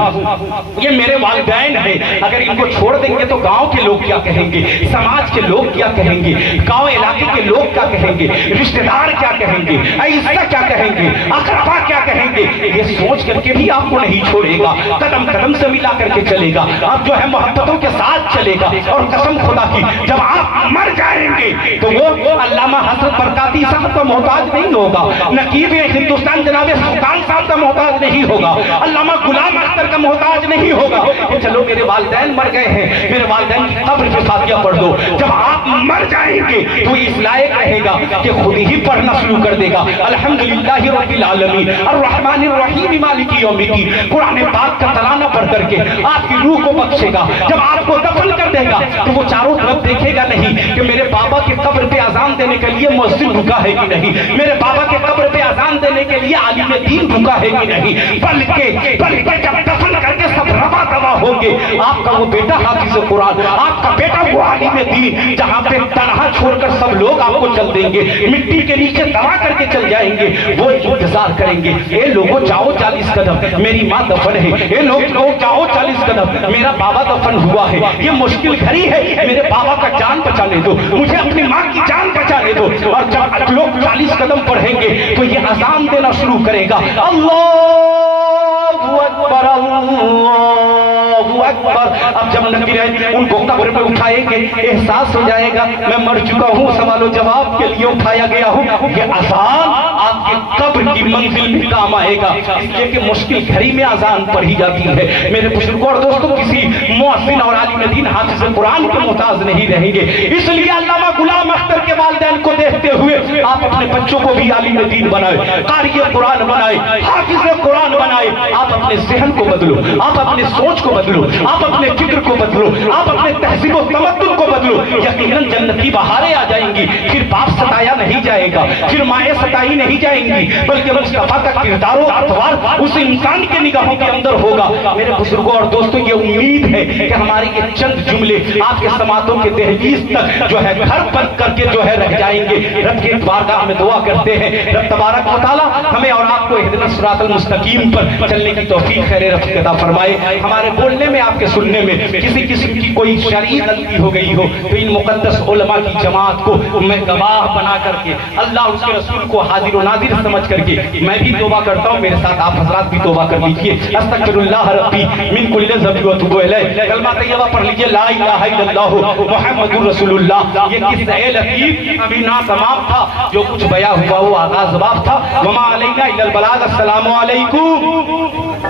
ये मेरे वालिदैन है। अगर इनको छोड़ देंगे तो गांव के लोग क्या कहेंगे, समाज के लोग क्या कहेंगे, गांव इलाके के लोग क्या कहेंगे, रिश्तेदार क्या कहेंगे, ऐसा क्या कहेंगे, अकरबा क्या कहेंगे? ये सोच करके भी आपको नहीं छोड़ेगा, कदम कदम से मिला करके चलेगा, आप जो है मोहब्बतों के साथ चलेगा। और कसम खुदा की, जब आप मर जाएंगे तो वो अल्लामा हसन बरकाती साहब का मोहताज नहीं होगा, नकीब हिंदुस्तान जनाब सुल्तान साहब का मोहताज नहीं होगा, अल्लामा गुलाम अख्तर का मोहताज नहीं होगा। चलो मेरे वालिदैन मर गए हैं, मेरे वालिदैन की कब्र पे फातिहा पढ़ दो। जब आप मर जाएंगे तो इस लायक रहेगा कि खुद ही पढ़ना शुरू कर देगा, अल्हम्दुलिल्लाहि रब्बिल आलमीन अर्रहमानिर रहीम मालिकी यौमिद्दीन। कुरान पाक का तराना पढ़ करके आपकी रूह को बख्शेगा। जब आपको दफन कर देगा तो वो चारों तरफ देखेगा नहीं कि मेरे बाबा के कब्र पे अजान देने के लिए मस्जिद रुका है कि नहीं, मेरे बाबा के कब्र पे अजान देने के लिए आलिम दीन रुका है कि नहीं, बल्कि जब दफन करके सब रवा दवा होंगे, आपका वो बेटा हाफिज कुरान, आपका बेटा वो आलिम दीन, जहाँ पे तनहा छोड़कर सब लोग आपको चल देंगे, मिट्टी के नीचे दबा करके चल जाएंगे, वो इंतजार करेंगे। ये लोगों जाओ 40 कदम, मेरी माँ दफन है, ये लोग जाओ 40 कदम, मेरा बाबा दफन हुआ है, ये मुश्किल घड़ी है, मेरे बाबा का जान बचाने दो, मुझे अपनी माँ की जान बचाने दो। और जब लोग 40 कदम पढ़ेंगे तो ये अजान देना शुरू करेगा, अल्लाहु अकबर अल्लाहु अकबर। अब जब नबी उनको कब्र में उठाएंगे, एहसास हो जाएगा मैं मर चुका हूँ, सवालों जवाब के लिए उठाया गया हूँ। ये अजान आपके कब्र की मंजिल में काम आएगा, इसलिए कि मुश्किल घड़ी में अजान पढ़ी जाती है। मेरे बुजुर्गों और दोस्तों, किसी मुअज्जिन और आलिम दीन हाफिज कुरान के मोहताज नहीं रहेंगे। इसलिए अल्लामा गुलाम अख्तर के वालिदैन को देखते हुए आप अपने बच्चों को भी आलिम दीन बनाए, कारी कुरान बनाए, हाफिज कुरान बनाए। आप अपने जहन को बदलो, आप अपने सोच को बदलो, आप अपने फिक्र को बदलो, आप अपने तहजीब और तमद्दुन को बदलो। यकीनन जन्नत की बहारें आ जाएंगी। फिर बाप सताया नहीं जाएगा, फिर माएँ सताई नहीं जाएंगी, बल्कि मुस्तफा का किरदार और अतवार उस इंसान के निगाहों के अंदर होगा। मेरे बुजुर्गों और दोस्तों, ये उम्मीद है कि हमारे ये चंद जुमले आपके समातों के दहलीज तक जो है घर बंद करके जो है रह जाएंगे। रब के बारगाह में दुआ करते हैं, रब तबारक व तआला हमें और आपको इहदिना सिरातल मुस्तकीम पर चलने की तौफीक खैर रफ़्त अता फरमाए। हमारे बोलने में, आपके सुनने में किसी किस्म की कोई शरई गलती हो गई हो तो इन मुक़द्दस उलमा की जमात को मैं गवाह बना करके, अल्लाह उसके रसूल को हाजिर और नाजिर समझ करके मैं भी तौबा करता हूँ, मेरे साथ आप हज़रात भी तौबा कर लीजिए। अस्तगफिरुल्लाह रब्बी मिन कुल्लि ज़ंबि व अतूबु इलैह। कलमा तय्यबा पढ़ लीजिए, ला इलाहा इल्लल्लाहु मुहम्मदुर रसूलुल्लाह। ये किस्सा लतीफ अभी ना तमाम था, जो कुछ बयां हुआ वो आगाज़ बाब था। वमा अलैना इल्लल बलाग। अस्सलामु अलैकुम।